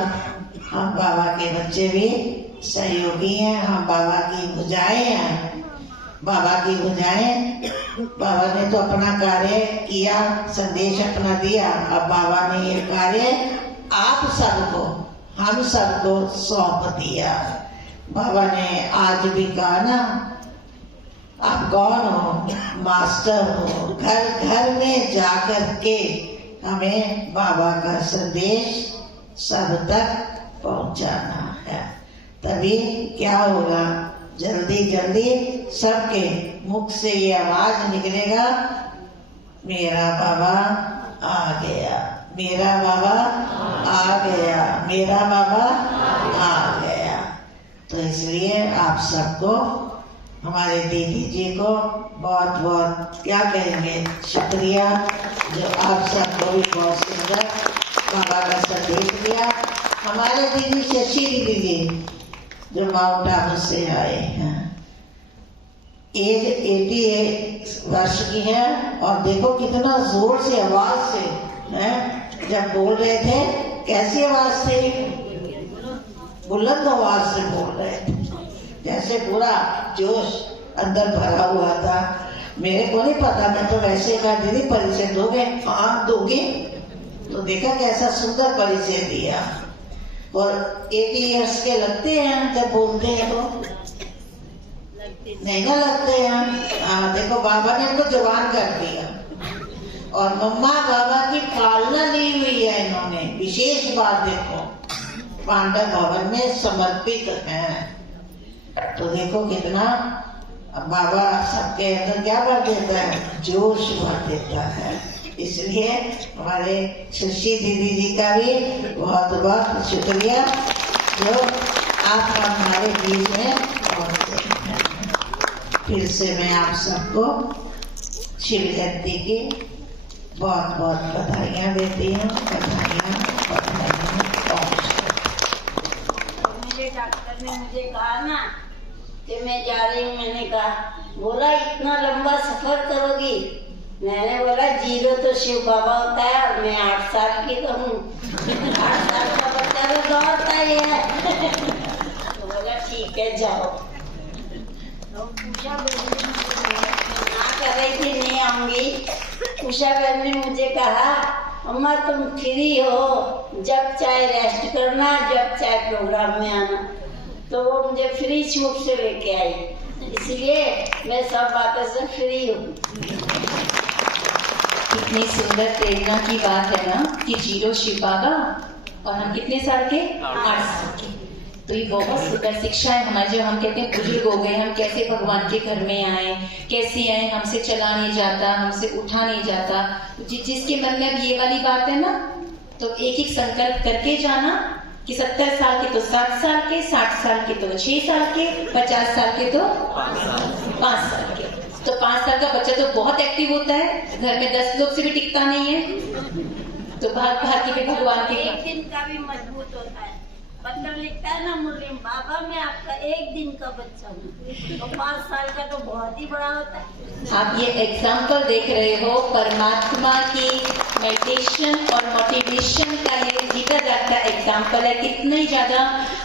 हम बाबा के बच्चे भी सहयोगी हैं, हम बाबा की भुजाएं हैं। बाबा की भुजाएं, बाबा ने तो अपना कार्य किया, संदेश अपना दिया, अब बाबा ने ये कार्य आप सबको, हम सबको सौंप दिया। बाबा ने आज भी कहा ना, आप कौन हो? मास्टर हो। घर घर में जाकर के हमें बाबा का संदेश सब तक पहुंचाना है, तभी क्या होगा, जल्दी जल्दी सबके मुख से ये आवाज निकलेगा, मेरा बाबा आ गया, मेरा बाबा आ गया, मेरा बाबा आ गया। तो इसलिए आप सबको, हमारे दीदी जी को बहुत बहुत क्या कहेंगे, शुक्रिया, जो आप सबको भी बहुत सुंदर बाबा का संदेश दिया। हमारे दीदी शशि दीदी जी जो माउंट आबू से आए हैं, एज 88 वर्ष की है, और देखो कितना जोर से आवाज से है, जब बोल रहे थे कैसी आवाज थी, बुलंद आवाज से बोल रहे थे, जैसे पूरा जोश अंदर भरा हुआ था। मेरे को नहीं पता, मैं तो वैसे कहा दीदी परिचय दोगे? हाँ दोगे। तो देखा कैसा सुंदर परिचय दिया, और 80 इयर्स के लगते हैं जब बोलते हैं, तो नहीं ना लगते हैं। देखो बाबा ने हमको जवान कर दिया, और मम्मा बाबा की पालना ली हुई है इन्होंने। विशेष बात देखो, पांडव भवन में समर्पित हैं, तो देखो कितना बाबा सबके अंदर क्या भर देता है, जोश भर देता है। इसलिए हमारे शशि दीदी जी का भी बहुत बहुत शुक्रिया, जो आप हमारे बीच में पहुंचे हैं। फिर से मैं आप सबको शिव जयंती की बहुत बहुत बधाइयाँ देती हूँ। बधाइयाँ मेरे डॉक्टर ने मुझे कहा ना कि मैं जा रही हूँ, मैंने कहा, बोला इतना लंबा सफर करोगी? मैंने बोला 0 तो शिव बाबा होता है, और मैं 8 साल की तो हूँ, 8 साल का बच्चा तो दौड़ता ही है। तो बोला ठीक है जाओ। तो उषा बहन ना कर रही थी नहीं आऊंगी। उषा बहन ने मुझे कहा, अम्मा तुम फ्री हो, जब चाहे रेस्ट करना, जब चाहे प्रोग्राम में आना। तो वो मुझे फ्री छूट से लेके आई, इसलिए मैं सब बातों से फ्री हूँ। कितनी सुंदर प्रेरणा की बात है ना कि 0 शिव बाबा और हम कितने साल के 8 साल के। तो ये बहुत सुंदर शिक्षा है हमारे, जो हम कहते हैं बुजुर्ग हो गए, हम कैसे भगवान के घर में आए, कैसे आए, हमसे चला नहीं जाता, हमसे उठा नहीं जाता। जिसके मन में अब ये वाली बात है ना, तो एक एक संकल्प करके जाना कि 70 साल के तो 7 साल के, 60 साल के तो 6 साल के, 50 साल के तो 5 साल के। तो 5 साल का बच्चा तो बहुत एक्टिव होता है, घर में 10 लोग से भी टिकता नहीं है। तो भाग भाग के भगवान के एक दिन का भी मजबूत होता है। पत्र लिखता है ना मुरली बाबा, मैं आपका एक दिन का बच्चा हूँ, तो 5 साल का तो बहुत ही बड़ा होता है। आप ये एग्जाम्पल देख रहे हो, परमात्मा की मेडिटेशन और मोटिवेशन का ये जीता जागता एग्जाम्पल है। कितनी ज्यादा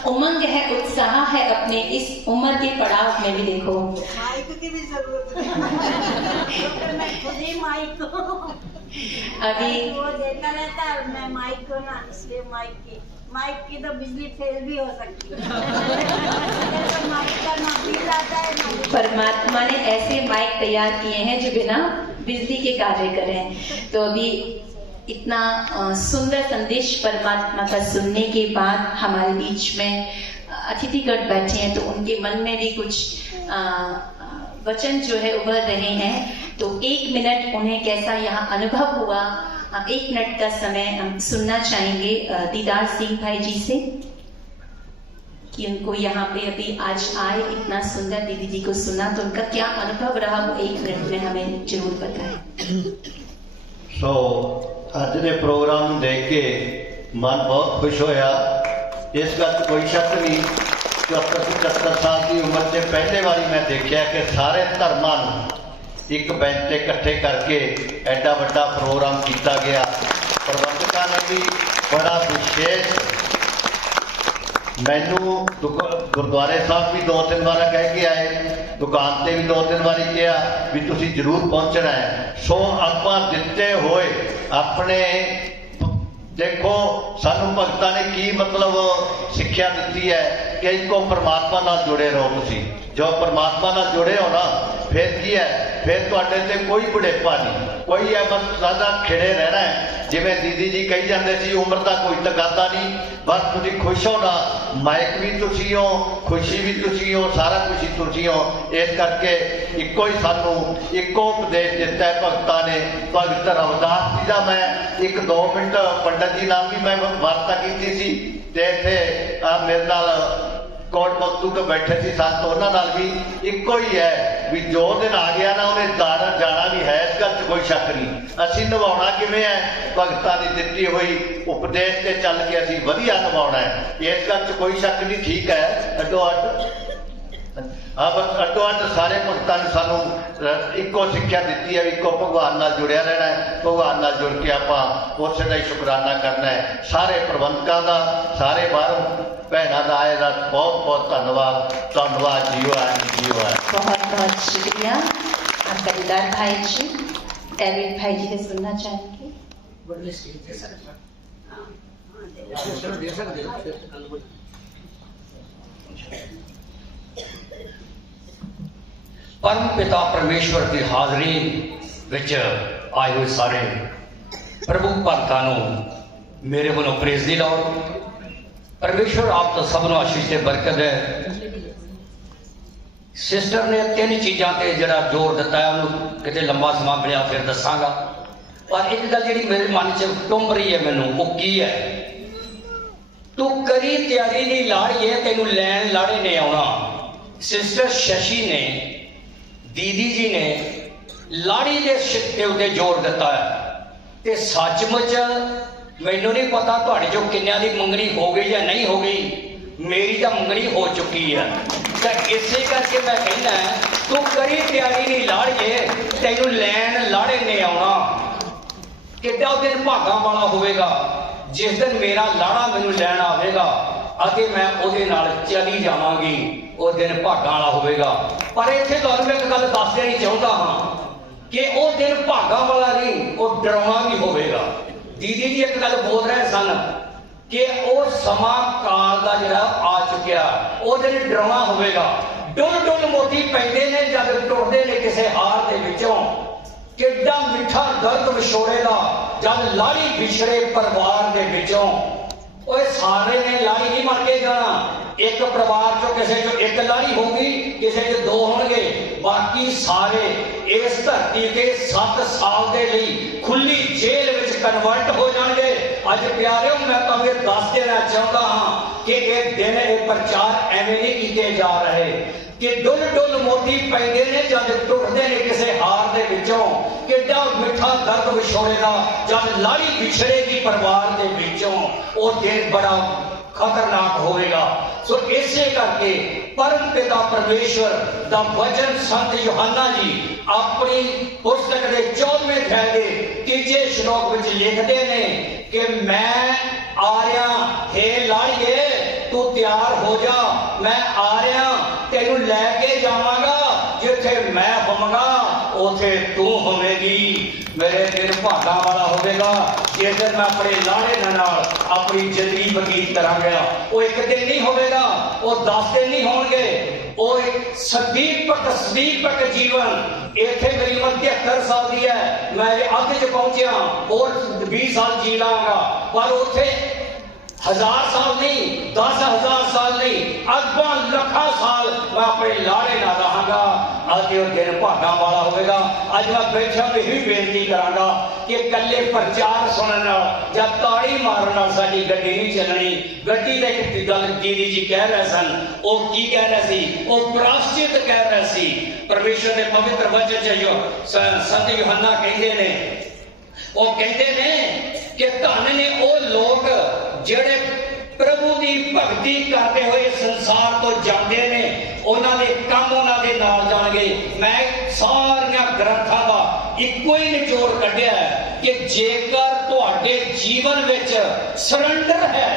उमंग है, उत्साह है अपने इस उम्र के पड़ाव में भी। देखो माइक की भी जरूरत है। मैं खुद ही माइक को अभी वो देता रहता है, मैं माइक को ना, इसलिए माइक की तो बिजली फेल भी हो सकती है। तो माइक का ना बिल आता है ना। परमात्मा ने ऐसे माइक तैयार किए हैं जो बिना बिजली के कार्य करें। तो अभी इतना सुंदर संदेश परमात्मा का सुनने के बाद हमारे बीच में अतिथिगण बैठे हैं, तो उनके मन में भी कुछ वचन जो है उभर रहे हैं। तो 1 मिनट उन्हें कैसा यहाँ अनुभव हुआ, 1 मिनट का समय हम सुनना चाहेंगे दीदार सिंह भाई जी से, कि उनको यहाँ पे अभी आज आए, इतना सुंदर दीदी जी को सुना, तो उनका क्या अनुभव रहा वो 1 मिनट में हमें जरूर बताएं। ਅੱਜ ਦੇ ਪ੍ਰੋਗਰਾਮ ਨੂੰ ਦੇਖ ਕੇ ਮਨ ਬਹੁਤ ਖੁਸ਼ ਹੋਇਆ। ਇਸ ਗੱਲ 'ਚ ਕੋਈ ਸ਼ੱਕ ਨਹੀਂ, 74-75 ਸਾਲ ਦੀ ਉਮਰ 'ਚ ਪਹਿਲੇ ਵਾਰੀ ਮੈਂ ਦੇਖਿਆ ਕਿ ਸਾਰੇ ਧਰਮਾਂ ਨੂੰ ਇੱਕ ਬੈਂਚ ਤੇ ਇਕੱਠੇ ਕਰਕੇ ਐਡਾ ਵੱਡਾ ਪ੍ਰੋਗਰਾਮ ਕੀਤਾ ਗਿਆ। ਪ੍ਰਬੰਧਕਾਂ ਨੇ ਵੀ ਬੜਾ ਵਿਸ਼ੇਸ਼ ਮੈਨੂੰ ਗੁਰਦੁਆਰੇ ਸਾਹਿਬ ਵੀ 2-3 ਵਾਰ ਕਹਿ ਕੇ ਆਏ, ਦੁਕਾਨ ਤੇ ਵੀ 2-3 ਵਾਰੀ ਕਿਹਾ ਵੀ ਤੁਸੀਂ ਜ਼ਰੂਰ ਪਹੁੰਚਣਾ ਹੈ। ਸੋ ਆਪਾਂ ਦਿੱਤੇ ਹੋਏ ਆਪਣੇ ਦੇਖੋ, ਸਾਨੂੰ ਭਗਤਾਂ ਨੇ ਕੀ ਮਤਲਬ ਸਿੱਖਿਆ ਦਿੱਤੀ ਹੈ ਕਿ ਇੱਕੋ ਪਰਮਾਤਮਾ ਨਾਲ ਜੁੜੇ ਰਹੋ। ਤੁਸੀਂ ਜੋ ਪਰਮਾਤਮਾ ਨਾਲ ਜੁੜੇ ਹੋ ਨਾ, ਫਿਰ ਕੀ ਹੈ, ਫਿਰ ਤੁਹਾਡੇ ਤੇ ਕੋਈ ਬੁਢੇਪਾ ਨਹੀਂ, ਕੋਈ ਹੈ ਬਸ ਸਦਾ ਖਿੜੇ ਰਹਿਣਾ ਹੈ। ਜਿਵੇਂ ਦੀਦੀ ਜੀ ਕਹੀ ਜਾਂਦੇ ਸੀ, ਉਮਰ ਦਾ ਕੋਈ ਤਕਾਦਾ ਨਹੀਂ, ਬਸ ਤੁਸੀਂ ਖੁਸ਼ ਹੋ ਨਾ, ਮਾਇਕ ਵੀ ਤੁਸੀਂ ਹੋ, ਖੁਸ਼ੀ ਵੀ ਤੁਸੀਂ ਹੋ, ਸਾਰਾ ਕੁਝ ਹੀ ਤੁਸੀਂ ਹੋ। ਇਸ ਕਰਕੇ ਇੱਕੋ ਹੀ ਸਾਨੂੰ ਇੱਕੋ ਉਪਦੇਸ਼ ਦਿੱਤਾ ਹੈ ਭਗਤਾਂ ਨੇ। ਭਗਤ ਰਵਿਦਾਸ ਜੀ ਦਾ ਮੈਂ 1-2 ਮਿੰਟ ਪੰਡਤ ਜੀ ਨਾਲ ਵੀ ਮੈਂ ਵਾਰਤਾ ਕੀਤੀ ਸੀ, ਤੇ ਇੱਥੇ ਮੇਰੇ ਨਾਲ ਕੋਟ ਬਖਤੂ ਤੋਂ ਬੈਠੇ ਸੀ ਸੰਤ, ਉਹਨਾਂ ਨਾਲ ਵੀ ਇੱਕੋ ਹੀ ਹੈ ਵੀ ਜੋ ਦਿਨ ਆ ਗਿਆ ਨਾ, ਉਹਨੇ ਜਾਣਾ ਵੀ ਹੈ। ਇਸ ਗੱਲ 'ਚ ਕੋਈ ਸ਼ੱਕ ਨਹੀਂ। ਅਸੀਂ ਨਿਭਾਉਣਾ ਕਿਵੇਂ ਹੈ, ਭਗਤਾਂ ਦੀ ਦਿੱਤੀ ਹੋਈ ਉਪਦੇਸ਼ ਤੇ ਚੱਲ ਕੇ ਅਸੀਂ ਵਧੀਆ ਨਿਭਾਉਣਾ ਹੈ। ਇਸ ਗੱਲ 'ਚ ਕੋਈ ਸ਼ੱਕ ਨਹੀਂ। ਠੀਕ ਹੈ, ਅੱਡੋ ਅੱਡ ਸਾਰੇ ਭਗਤਾਂ ਨੇ ਸਾਨੂੰ ਇੱਕੋ ਸਿੱਖਿਆ ਦਿੱਤੀ ਹੈ, ਇੱਕੋ ਭਗਵਾਨ ਨਾਲ ਜੁੜਿਆ ਰਹਿਣਾ ਹੈ। ਭਗਵਾਨ ਨਾਲ ਜੁੜ ਕੇ ਆਪਾਂ ਉਸੇ ਦਾ ਹੀ ਸ਼ੁਕਰਾਨਾ ਕਰਨਾ ਹੈ। ਸਾਰੇ ਪ੍ਰਬੰਧਕਾਂ ਦਾ, ਸਾਰੇ ਬਾਹਰੋਂ ਭੈਣਾਂ ਦਾ ਆਏ ਦਾ ਬਹੁਤ ਬਹੁਤ ਧੰਨਵਾਦ। ਜੀਓ ਹੈ, ਜੀਓ है। बहुत बहुत शुक्रिया आपका दीदार भाई जी। डेविड भाई जी से सुनना चाहेंगे। परम पिता परमेश्वर की हाजरी विच आए हुए सारे प्रभु भक्तों को मेरे वालों प्रेज दी लाओ। परमेश्वर आप तो सबनों आशीष से बरकत है। सिस्टर ने 3 चीज़ों पर जरा जोर दिता है, उन्होंने कितने लंबा समा मिला फिर दसांगा। पर एक गल जी मेरे मन च टुंब रही है, मैनू वो की है, तू करी तैयारी नहीं लाड़ी है, तेनू लैन लाड़े ने आना। सिस्टर शशि ने, दीदी जी ने लाड़ी के उत्ते जोर दिता है। ते सचमुच मैनू नहीं पता तुहाडे चों किन्नियां दी मंगनी हो गई या नहीं हो गई, मेरी तो मंगनी हो चुकी है। तो इसे करके मैं कहना है, तू करी तैयारी नहीं लाड़िए, तेनू लैन लाड़े ने आना। कितना दिन भागा वाला होगा जिस दिन मेरा लाड़ा मैनू लैन आवेगा अते मैं उहदे नाल चली जावांगी, वो दिन भागा वाला होगा। पर इत्थे तुहानूं मैं एक गल दस देनी चाहुंदा हां कि वो दिन भागा वाला नहीं, वो डराउणा भी होगा। दीदी जी एक गल बोल रहे सन कि वो समा काल का जिहड़ा आ चुकिया, वो दिन डराउणा होगा। डुल डुल मोती पैंदे ने जब टुरदे ने किसी हार दे विचों, ਕਿੱਡਾ ਮਿੱਠਾ ਦਰਦ ਵਿਛੋੜੇ ਦਾ ਜਦ ਲਾੜੀ ਵਿਛੜੇ ਪਰਿਵਾਰ ਦੇ ਵਿੱਚੋਂ। ਓਏ ਸਾਰੇ ਨੇ ਲਾੜੀ ਨਹੀਂ ਮਰ ਕੇ ਜਾਣਾ, ਇੱਕ ਪਰਿਵਾਰ ਚੋਂ ਕਿਸੇ ਚੋਂ ਇੱਕ ਲਾੜੀ ਹੋਊਗੀ, ਕਿਸੇ ਚ ਦੋ ਹੋਣਗੇ, ਬਾਕੀ ਸਾਰੇ ਇਸ ਧਰਤੀ ਤੇ 7 ਸਾਲ ਦੇ ਲਈ ਖੁੱਲੀ ਜੇਲ੍ਹ ਵਿੱਚ ਕਨਵਰਟ ਹੋ ਜਾਣਗੇ। ਅੱਜ ਪਿਆਰਿਓ ਮੈਂ ਤੁਹਾਨੂੰ ਦੱਸ ਦੇਣਾ ਚਾਹੁੰਦਾ ਹਾਂ ਕਿ ਇਹ ਦਿਨ ਇਹ ਪ੍ਰਚਾਰ ਐਵੇਂ ਨਹੀਂ ਕੀਤੇ ਜਾ ਰਹੇ ਕਿ ਡੁੱਲ ਡੁੱਲ ਮੋਤੀ ਪੈਂਦੇ ਨੇ ਜਦ ਟੁੱਟਦੇ ਨੇ ਕਿਸੇ ਹਾਰ ਦੇ ਵਿੱਚੋਂ। ਕਿੱਡਾ ਮਿੱਠਾ ਦਰਦ ਵਿਛੋੜੇ ਦਾ ਜਦ ਲਾੜੀ ਵਿਛੜੇਗੀ ਪਰਿਵਾਰ ਦੇ ਵਿੱਚੋਂ। ਉਹ ਦਿਨ ਬੜਾ ਖਤਰਨਾਕ ਹੋਵੇਗਾ। ਸੋ ਇਸੇ ਕਰਕੇ ਪਰਮ ਪਿਤਾ ਪਰਮੇਸ਼ਵਰ ਦਾ ਵਚਨ ਸੰਤ ਯੋਹੰਨਾ ਜੀ ਆਪਣੀ ਪੁਸਤਕ ਦੇ 14ਵੇਂ ਅਧਿਆਇ ਦੇ 3 ਸ਼ਲੋਕ ਵਿੱਚ ਲਿਖਦੇ ਨੇ ਕਿ ਮੈਂ ਆ ਰਿਹਾ, ਹੇ ਲਾੜੀਏ ਤੂੰ ਤਿਆਰ ਹੋ ਜਾ, ਮੈਂ ਆ ਰਿਹਾ, ਤੈਨੂੰ ਲੈ ਕੇ ਜਾਵਾਂਗਾ, ਜਿੱਥੇ ਮੈਂ ਹੋਵਾਂਗਾ ਉਥੇ ਤੂੰ ਹੋਵੇਗੀ। ਮੇਰੇ ਦਿਨ ਭਾਗਾਂ ਵਾਲਾ ਹੋਵੇਗਾ ਜਿਸ ਦਿਨ ਮੈਂ ਆਪਣੇ ਲਾੜੇ ਨਾਲ ਆਪਣੀ ਜ਼ਿੰਦਗੀ ਬਤੀਤ ਕਰਾਂਗਾ। ਉਹ ਇੱਕ ਦਿਨ ਨਹੀਂ ਹੋਵੇਗਾ, ਉਹ 10 ਦਿਨ ਨਹੀਂ ਹੋਣਗੇ, ਉਹ ਇੱਕ ਸਦੀਪਕ ਜੀਵਨ। ਇੱਥੇ ਮੇਰੀ ਉਮਰ 73 ਸਾਲ ਦੀ ਹੈ, ਮੈਂ ਅੱਧ 'ਚ ਪਹੁੰਚਿਆ, ਹੋਰ 20 ਸਾਲ ਜੀ ਲਾਂਗਾ, ਪਰ ਉੱਥੇ 1000 ਸਾਲ ਨਹੀਂ, 10,000 ਸਾਲ ਨਹੀਂ, ਅਰਬਾਂ ਲੱਖਾਂ ਸਾਲ ਮੈਂ ਆਪਣੇ ਲਾੜੇ ਨਾਲ ਰਹਾਂਗਾ। ਅੱਜ ਉਹ ਦਿਨ ਭਾਗਾਂ ਵਾਲਾ ਹੋਵੇਗਾ। ਅੱਜ ਮੈਂ ਬੈਠਾ ਵੀ ਇਹੀ ਬੇਨਤੀ ਕਰਾਂਗਾ ਕਿ ਇਕੱਲੇ ਪ੍ਰਚਾਰ ਸੁਣਨ ਨਾਲ ਜਾਂ ਤਾੜੀ ਮਾਰਨ ਨਾਲ ਸਾਡੀ ਗੱਡੀ ਨਹੀਂ ਚੱਲਣੀ। ਗੱਡੀ ਦਾ ਇੱਕ ਗੱਲ ਦੀਦੀ ਜੀ ਕਹਿ ਰਹੇ ਸਨ, ਉਹ ਕੀ ਕਹਿ ਰਹੇ ਸੀ? ਉਹ ਪ੍ਰਾਸ਼ਚਿਤ ਕਹਿ ਰਹੇ ਸੀ। ਪਰਮੇਸ਼ਰ ਦੇ ਪਵਿੱਤਰ ਵਚਨ 'ਚ ਸੰਤ ਯੋਹੰਨਾ ਕਹਿੰਦੇ ਨੇ, ਉਹ ਕਹਿੰਦੇ ਨੇ ਕਿ ਧੰਨ ਨੇ ਉਹ ਲੋਕ ਜਿਹੜੇ ਪ੍ਰਭੂ ਦੀ ਭਗਤੀ ਕਰਦੇ ਹੋਏ ਸੰਸਾਰ ਤੋਂ ਜਾਂਦੇ ਨੇ, ਉਹਨਾਂ ਦੇ ਕੰਮ ਉਹਨਾਂ ਦੇ ਨਾਲ ਜਾਣਗੇ। ਮੈਂ ਸਾਰੀਆਂ ਗ੍ਰੰਥਾਂ ਦਾ ਇੱਕੋ ਹੀ ਨਿਚੋੜ ਕੱਢਿਆ ਕਿ ਜੇਕਰ ਤੁਹਾਡੇ ਜੀਵਨ ਵਿੱਚ ਸਰੈਂਡਰ ਹੈ,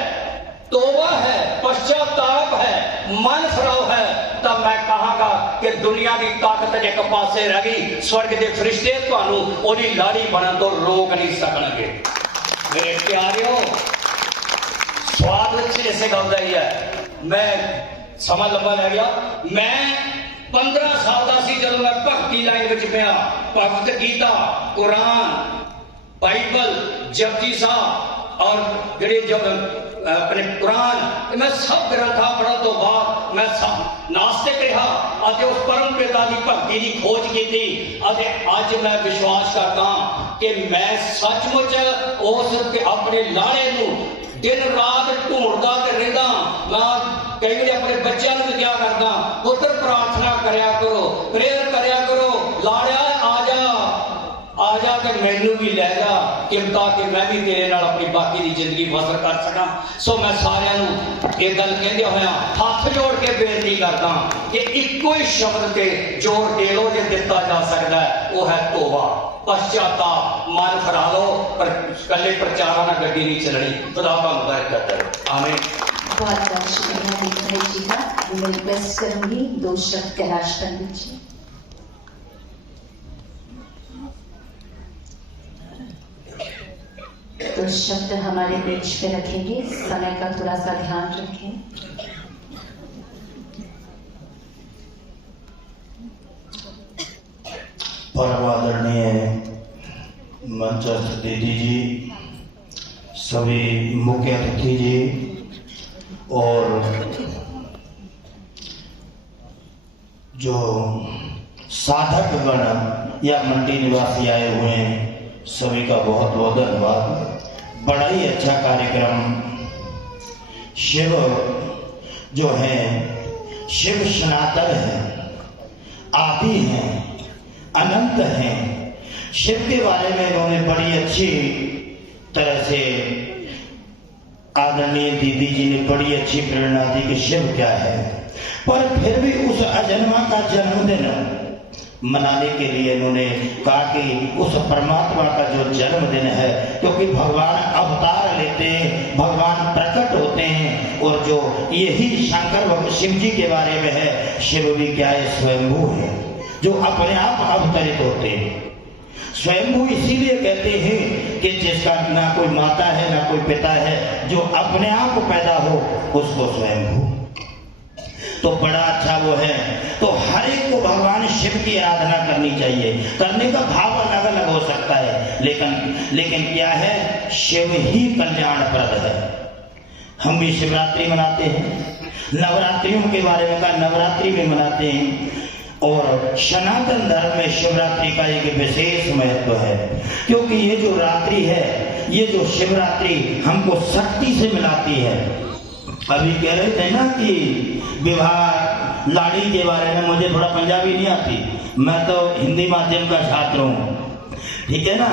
ਤੋਬਾ ਹੈ, ਪਛਤਾਪ ਹੈ, ਮਨ ਫਿਰਾਵ ਹੈ, ਤਾਂ ਮੈਂ ਕਹਾਂਗਾ ਕਿ ਦੁਨੀਆ ਦੀ ਤਾਕਤ ਇੱਕ ਪਾਸੇ ਰਹਿ ਗਈ। ਸਵਰਗ ਦੇ ਫਰਿਸ਼ਤੇ ਤੁਹਾਨੂੰ ਉਹਦੀ ਲਾੜੀ ਬਣਨ ਤੋਂ ਰੋਕ ਨਹੀਂ ਸਕਣਗੇ। ਮੇਰੇ ਪਿਆਰਿਓ, ਸਵਾਦ ਵਿੱਚ ਇਸੇ ਗੱਲ ਦਾ ਹੀ ਹੈ। ਮੈਂ ਸਮਾਂ ਲੰਬਾ ਲੈ ਗਿਆ। ਮੈਂ 15 ਸਾਲ ਦਾ ਸੀ ਜਦੋਂ ਮੈਂ ਭਗਤੀ ਲਾਈਨ ਵਿੱਚ ਪਿਆ। ਭਗਵਤ ਗੀਤਾ, ਕੁਰਾਨ, ਬਾਈਬਲ, ਜਪਜੀ ਸਾਹਿਬ ਔਰ ਜਿਹੜੇ अपने कुरान, मैं सब ग्रंथां पढ़न तो बाद मैं सब नास्तिक रहा ਅਤੇ ਉਸ परम पिता की भक्ति की खोज की। अज मैं विश्वास करता कि मैं सचमुच उस अपने लाड़े नूं दिन रात ढूंढता रहिंदा। मैं कई बार अपने बच्चों को क्या करता, पुत्र प्रार्थना करया करो, प्रेयर करया करो, लाड़िया आ जा ते मैनू भी लै जा, कि ताकि मैं भी तेरे नाल अपनी बाकी की जिंदगी बसर कर सका। सो मैं सारियां नूं ये गल कहंदे होया हाथ जोड़ के बेनती करदा कि इक्को ही शब्द ते जोर दे लो जे दिता जा सकता है, वो है तौबा, पश्चाताप। मन फरा लो, पर कल्ले प्रचारा ना गड्डी नहीं चलनी। खुदा का मुबारक करे, आमीन। बहुत बहुत शुक्रिया दीपक जी का। मैं रिक्वेस्ट करूंगी 2 शब्द कैलाश पंडित जी। तो शब्द हमारे बेंच पे रखेंगे, समय का थोड़ा सा ध्यान रखें। परम आदरणीय मंचस्थ दीदी जी, सभी मुख्य अतिथि जी और जो साधक गण या मंडी निवासी आए हुए हैं, सभी का बहुत बहुत धन्यवाद। बड़ा ही अच्छा कार्यक्रम। शिव जो है, शिव सनातन है, आदि हैं, अनंत हैं। शिव के बारे में इन्होंने बड़ी अच्छी तरह से आदरणीय दीदी जी ने बड़ी अच्छी प्रेरणा दी कि शिव क्या है। पर फिर भी उस अजन्मा का जन्मदिन मनाने के लिए इन्होंने कहा कि उस परमात्मा का जो जन्मदिन है, क्योंकि भगवान अवतार लेते हैं, भगवान प्रकट होते हैं, और जो यही शंकर शिव जी के बारे में है, शिव भी क्या है, स्वयंभू है, जो अपने आप अवतरित होते हैं। स्वयंभू इसीलिए कहते हैं कि जिसका ना कोई माता है ना कोई पिता है, जो अपने आप पैदा हो उसको स्वयंभू। तो बड़ा अच्छा वो है। तो हर एक को भगवान शिव की आराधना करनी चाहिए। करने का भाव अलग अलग हो सकता है, लेकिन क्या है, शिव ही कल्याणप्रद है। हम भी शिवरात्रि मनाते हैं, नवरात्रियों के बारे में कहा, नवरात्रि भी मनाते हैं। और सनातन धर्म में शिवरात्रि का एक विशेष महत्व है, क्योंकि ये जो रात्रि है, ये जो शिवरात्रि हमको शक्ति से मिलाती है। अभी कह रहे थे ना कि विवाह लाड़ी के बारे में, मुझे थोड़ा पंजाबी नहीं आती, मैं तो हिंदी माध्यम का छात्र हूँ, ठीक है ना।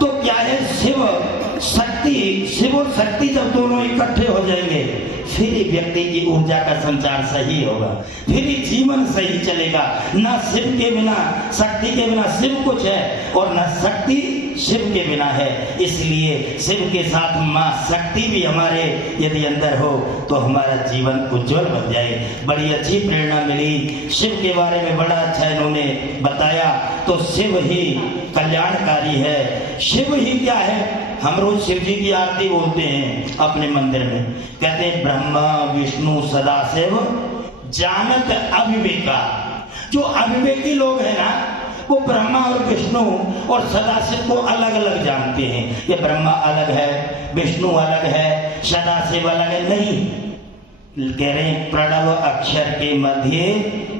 तो क्या है, शिव और शक्ति जब दोनों इकट्ठे हो जाएंगे, फिर ही व्यक्ति की ऊर्जा का संचार सही होगा, फिर ही जीवन सही चलेगा। ना शिव के बिना, शक्ति के बिना शिव कुछ है, और ना शक्ति शिव के बिना है। इसलिए शिव के साथ माँ शक्ति भी हमारे यदि अंदर हो तो हमारा जीवन उज्जवल बन जाए। बड़ी अच्छी प्रेरणा मिली, शिव के बारे में बड़ा अच्छा इन्होंने बताया। तो शिव ही कल्याणकारी है। शिव ही क्या है, हम रोज शिव जी की आरती बोलते हैं अपने मंदिर में, कहते हैं ब्रह्मा विष्णु सदाशिव जानत अविवेका। जो अविवेकी लोग हैं ना, वो ब्रह्मा और विष्णु और सदाशिव को अलग अलग जानते हैं। ये ब्रह्मा अलग है, विष्णु अलग है, सदाशिव अलग है। नहीं, कह रहे हैं प्रणव अक्षर के मध्य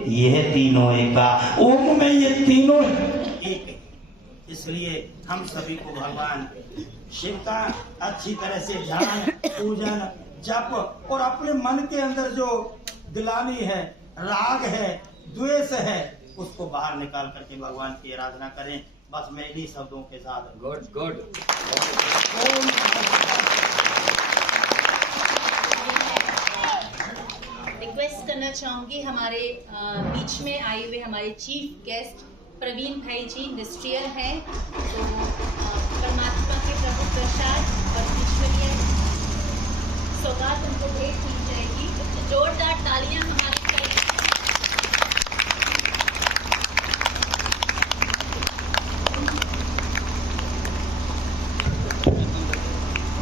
यह तीनों एका। ओम में ये तीनों एक। इसलिए हम सभी को भगवान शिव का अच्छी तरह से ध्यान, पूजन, जप, और अपने मन के अंदर जो गिलानी है, राग है, द्वेष है, उसको बाहर निकाल करके भगवान की आराधना करें। बस मैं इन्हीं शब्दों के साथ गुड रिक्वेस्ट करना चाहूंगी, हमारे बीच में आए हुए हमारे चीफ गेस्ट प्रवीण भाई जी इंडस्ट्रियल हैं, तो परमात्मा के प्रभु प्रसाद और ईश्वरीय सौगात उनको भेंट की जाएगी। तो जोरदार तालियां हमारे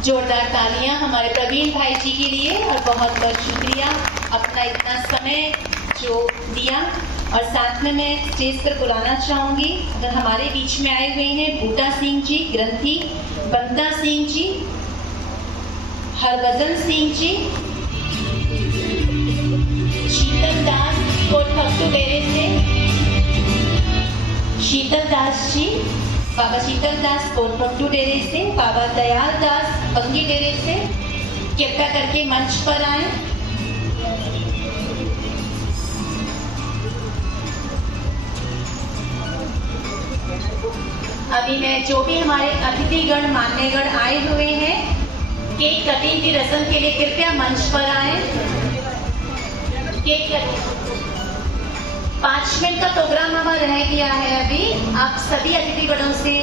जोरदार तालियां हमारे प्रवीण भाई जी के लिए, और बहुत बहुत शुक्रिया अपना इतना समय जो दिया। और साथ में मैं स्टेज पर बुलाना चाहूंगी, अगर हमारे बीच में आए हुए हैं बूटा सिंह जी, ग्रंथी बंता सिंह जी, हरभजन सिंह जी, शीतल दास कोटभक्तू डेरे से, शीतल दास जी, बाबा शीतल दास कोटभक्तू डेरे से, बाबा दयाल दास बंगी डेरे से, कृपया करके मंच पर आए। अभी मैं जो भी हमारे अतिथिगण मान्यगण आए हुए हैं, केक कटिंग की रस्म के लिए कृपया मंच पर आए। केक कटिंग 5 मिनट का प्रोग्राम हमारा रह गया है अभी। आप सभी अतिथिगणों से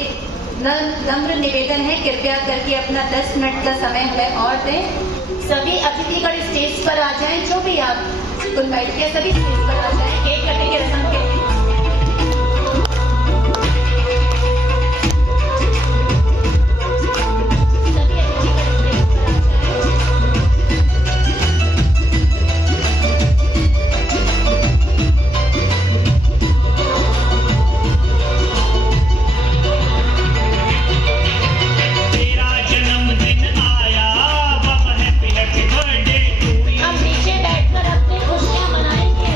नम्र निवेदन है, कृपया करके अपना 10 मिनट का समय हमें और दें। सभी अतिथिगण स्टेज पर आ जाएं, जो भी आप इनवाइट किया सभी स्टेज पर आ जाएं केक कटिंग की रस्म के लिए। हम नीचे बैठकर अपनी खुशियां मनाएंगे।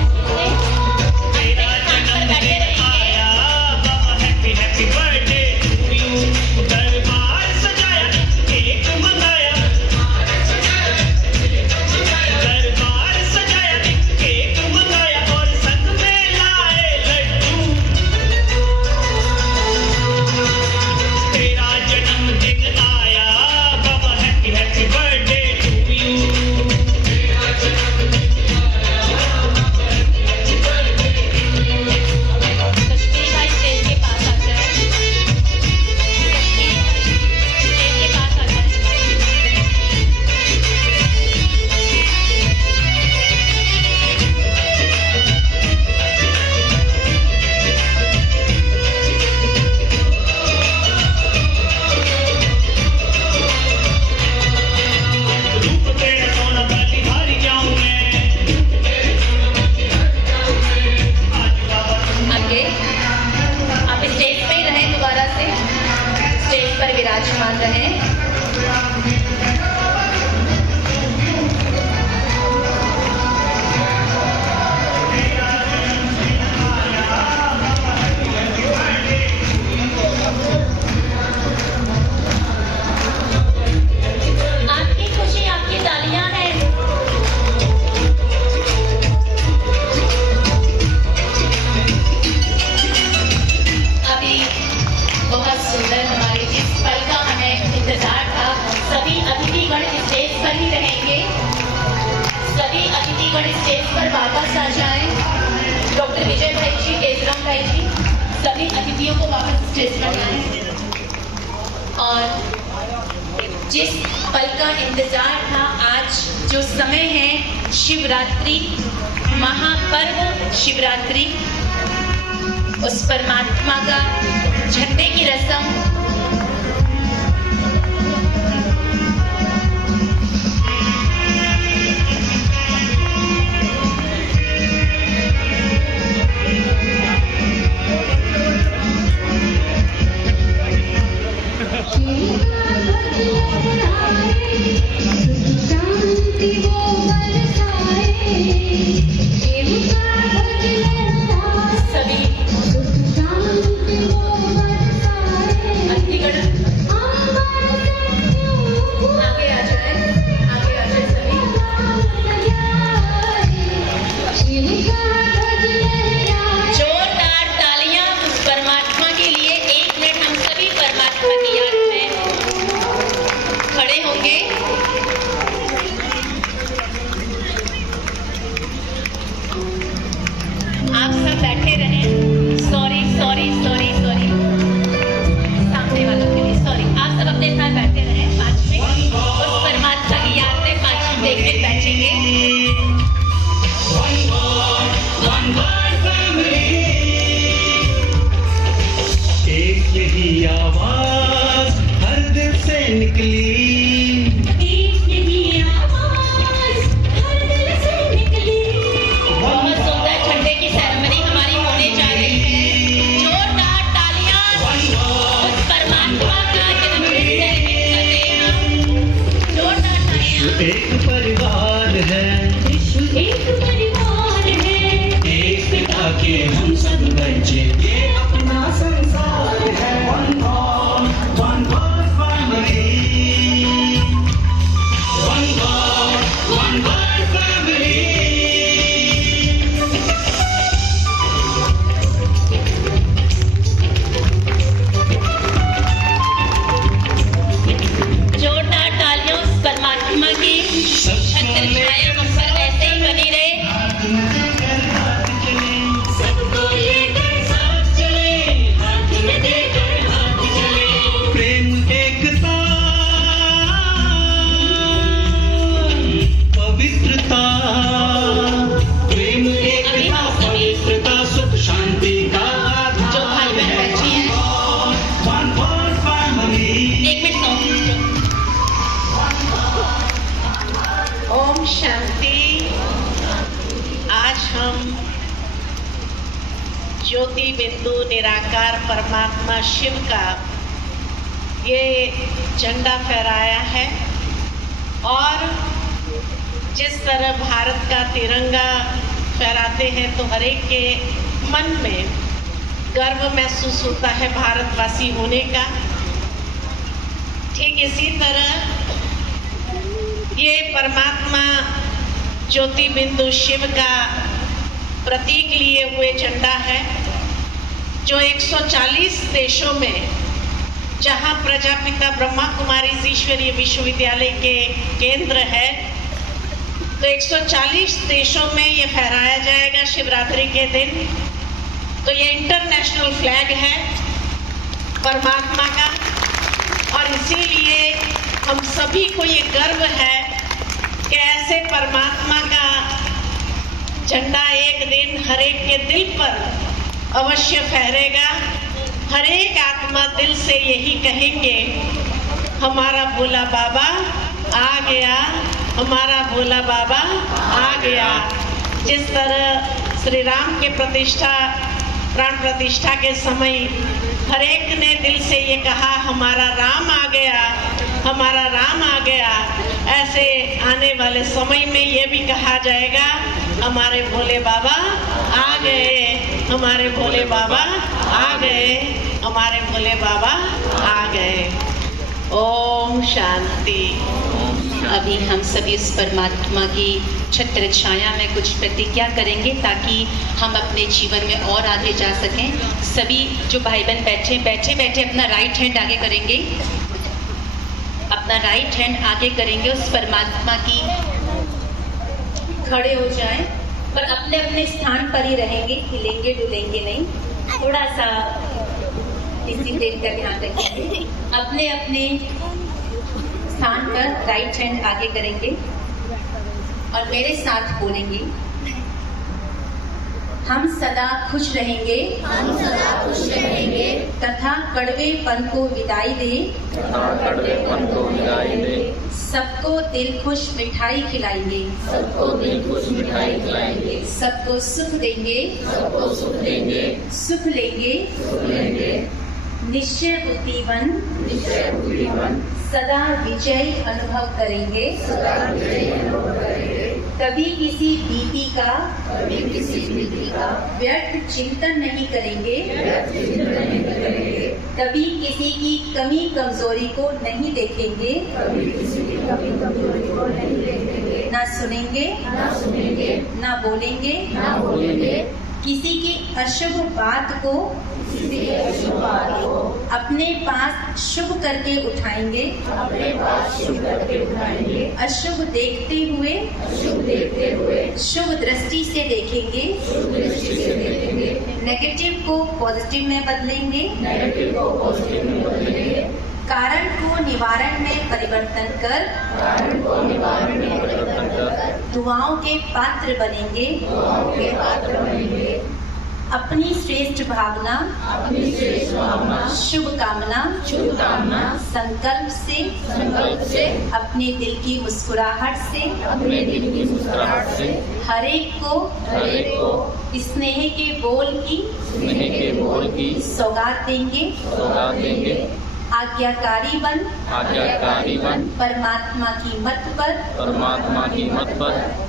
हस्तियों को वापस स्टेज पर लाएं। और जिस पल का इंतजार था, आज जो समय है शिवरात्रि, महापर्व शिवरात्रि, उस परमात्मा का झंडे की रस्म ज्योति बिंदु निराकार परमात्मा शिव का ये झंडा फहराया है। और जिस तरह भारत का तिरंगा फहराते हैं तो हर एक के मन में गर्व महसूस होता है भारतवासी होने का। ठीक इसी तरह ये परमात्मा ज्योति बिंदु शिव का प्रतीक लिए हुए झंडा है, जो 140 देशों में, जहां प्रजापिता ब्रह्मा कुमारी ईश्वरीय विश्वविद्यालय के केंद्र है, तो 140 देशों में ये फहराया जाएगा शिवरात्रि के दिन। तो ये इंटरनेशनल फ्लैग है परमात्मा का, और इसीलिए हम सभी को ये गर्व है कि ऐसे परमात्मा का झंडा एक दिन हर एक के दिल पर अवश्य फहरेगा। हर एक आत्मा दिल से यही कहेंगे, हमारा भोला बाबा आ गया, हमारा भोला बाबा आ गया। जिस तरह श्री राम के प्राण प्रतिष्ठा के समय हर एक ने दिल से ये कहा, हमारा राम आ गया, हमारा राम आ गया, ऐसे आने वाले समय में ये भी कहा जाएगा, हमारे भोले बाबा आ गए, हमारे भोले बाबा आ गए, हमारे भोले बाबा आ गए। ओम शांति। अभी हम सभी उस परमात्मा की छत्र छाया में कुछ प्रतिज्ञा करेंगे ताकि हम अपने जीवन में और आगे जा सकें। सभी जो भाई बहन बैठे अपना राइट हैंड आगे करेंगे, अपना राइट हैंड आगे करेंगे, उस परमात्मा की खड़े हो जाएं, पर अपने अपने स्थान पर ही रहेंगे, हिलेंगे डुलेंगे नहीं। थोड़ा सा डिसिप्लिन का ध्यान रखेंगे। अपने अपने स्थान पर राइट हैंड आगे करेंगे और मेरे साथ बोलेंगे, हम सदा खुश रहेंगे, हम सदा खुश रहेंगे, तथा कड़वेपन को विदाई दे, तथा कड़वेपन को विदाई दे, सबको दिल खुश मिठाई खिलाएंगे, सबको दिल खुश मिठाई खिलाएंगे, सबको सुख देंगे, सबको सुख देंगे, सुख लेंगे, सुख लेंगे, निश्चय बुद्धिवन, निश्चय बुद्धिवन, सदा विजय अनुभव करेंगे, सदा विजय अनुभव करेंगे, कभी किसी बीती का, कभी किसी बीती का व्यर्थ चिंतन नहीं करेंगे, व्यर्थ चिंतन नहीं करेंगे, कभी किसी की कमी कमजोरी को नहीं देखेंगे, कभी किसी की कमी कमजोरी को नहीं देखेंगे, ना सुनेंगे, ना सुनेंगे, ना बोलेंगे, ना बोलेंगे, किसी की अशुभ बात को, किसी की अशुभ बात को अपने पास शुभ करके उठाएंगे, अपने पास शुभ करके उठाएंगे, अशुभ देखते हुए, अशुभ देखते हुए शुभ दृष्टि से देखेंगे, शुभ दृष्टि से देखेंगे, नेगेटिव को पॉजिटिव में बदलेंगे, नेगेटिव को पॉजिटिव में बदलेंगे, कारण को निवारण में परिवर्तन कर, कारण को निवारण में परिवर्तन कर, दुआओं के पात्र बनेंगे, दुआओं के पात्र बनेंगे, अपनी श्रेष्ठ भावना, अपनी श्रेष्ठ भावना, शुभ कामना, शुभ कामना, संकल्प से अपने दिल की मुस्कुराहट से, अपने दिल की मुस्कुराहट से हरेक को स्नेह के बोल की सौगात देंगे, आज्ञाकारी बन परमात्मा की मत पर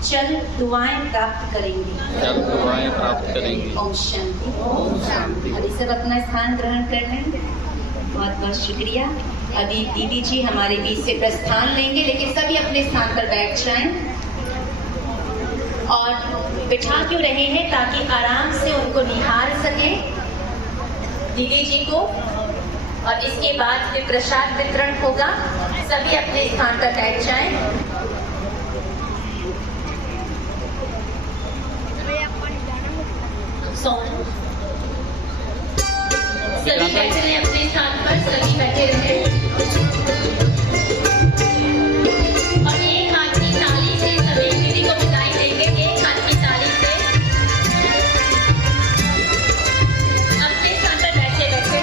चल दुआएं प्राप्त करेंगे। ओम शांति। अभी सब अपना स्थान ग्रहण कर लें। बहुत बहुत शुक्रिया। अभी दीदी जी हमारे बीच से प्रस्थान लेंगे, लेकिन सभी अपने स्थान पर बैठ जाएं और बिठा क्यों रहे हैं ताकि आराम से उनको निहार सके दीदी जी को। और इसके बाद फिर प्रसाद वितरण होगा। सभी अपने स्थान पर बैठ जाएं। सभी बैठे रहे अपने स्थान पर, सभी बैठे रहे और एक हाथ की ताली से सभी दीदी को विदाई देंगे। एक हाथ की ताली से अपने स्थान पर बैठे बैठे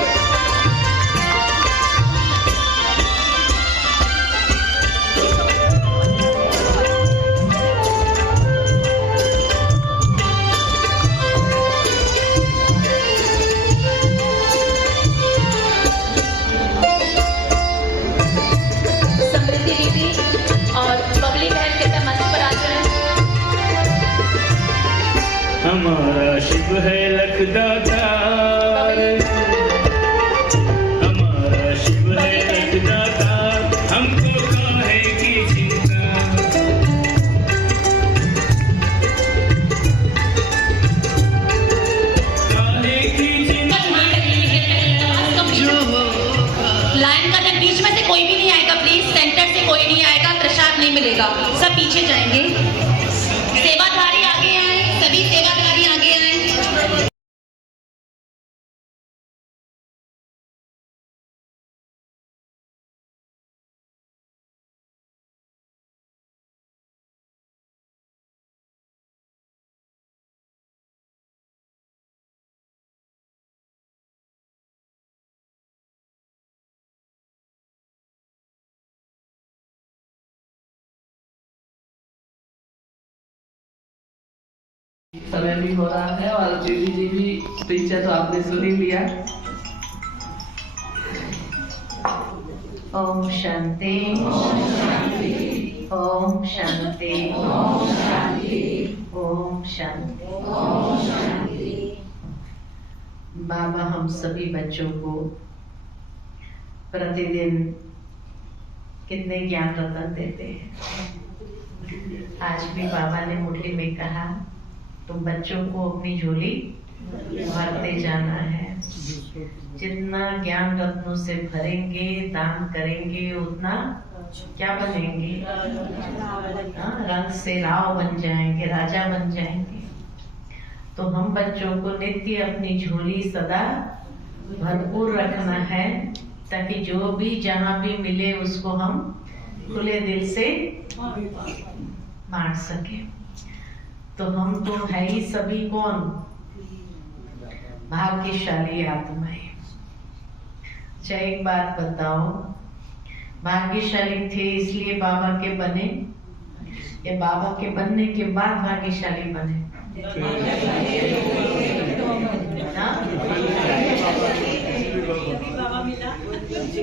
हमारा शिव है लखदातार, हमारा शिव है लखदातार, हमको काहे की चिंता। काहे की चिंता लाइन का बीच में से कोई भी नहीं आएगा, प्लीज सेंटर से कोई नहीं आएगा, प्रसाद नहीं मिलेगा, सब पीछे जाएंगे। सेवाधारी आगे आए, सभी सेवाधारी आगे आए। समय भी हो रहा है और दीदी जी भी पीछे तो आपने सुन ही लिया। ओम शांति, ओम शांति, ओम शांति, ओम शांति, ओम शांति, ओम शांति। बाबा हम सभी बच्चों को प्रतिदिन कितने ज्ञान रतन देते हैं। आज भी बाबा ने मुरली में कहा तुम बच्चों को अपनी झोली भरते जाना है। जितना ज्ञान रत्नों से भरेंगे, दान करेंगे, उतना क्या बनेंगे? रंग से राव बन जाएंगे, राजा बन जाएंगे। तो हम बच्चों को नित्य अपनी झोली सदा भरपूर रखना है, ताकि जो भी जहाँ भी मिले उसको हम खुले दिल से बांट सके। तो हम तो है ही सभी कौन? भाग्यशाली आत्माएं। अच्छा एक बात बताओ, भाग्यशाली थे इसलिए बाबा के बने या बाबा के बनने के बाद भाग्यशाली बने?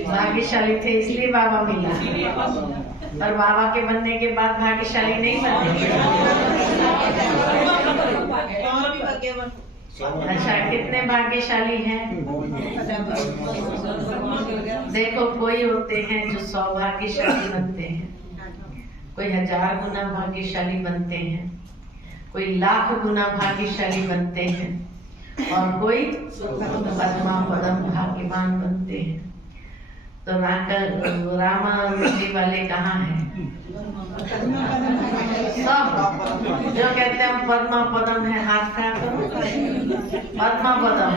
भाग्यशाली थे इसलिए बाबा मिला, और बाबा के बनने के बाद भाग्यशाली नहीं बने। अच्छा कितने भाग्यशाली हैं? देखो कोई होते हैं जो सौभाग्यशाली बनते हैं, कोई 1000 गुना भाग्यशाली बनते हैं, कोई लाख गुना भाग्यशाली बनते हैं, और कोई पद्मा पदम भाग्यवान बनते हैं। तो रामा मंदिर वाले कहाँ हैं? सब जो कहते हैं पद्मा पदम है, हाथ खड़ा करो। पद्मा पदम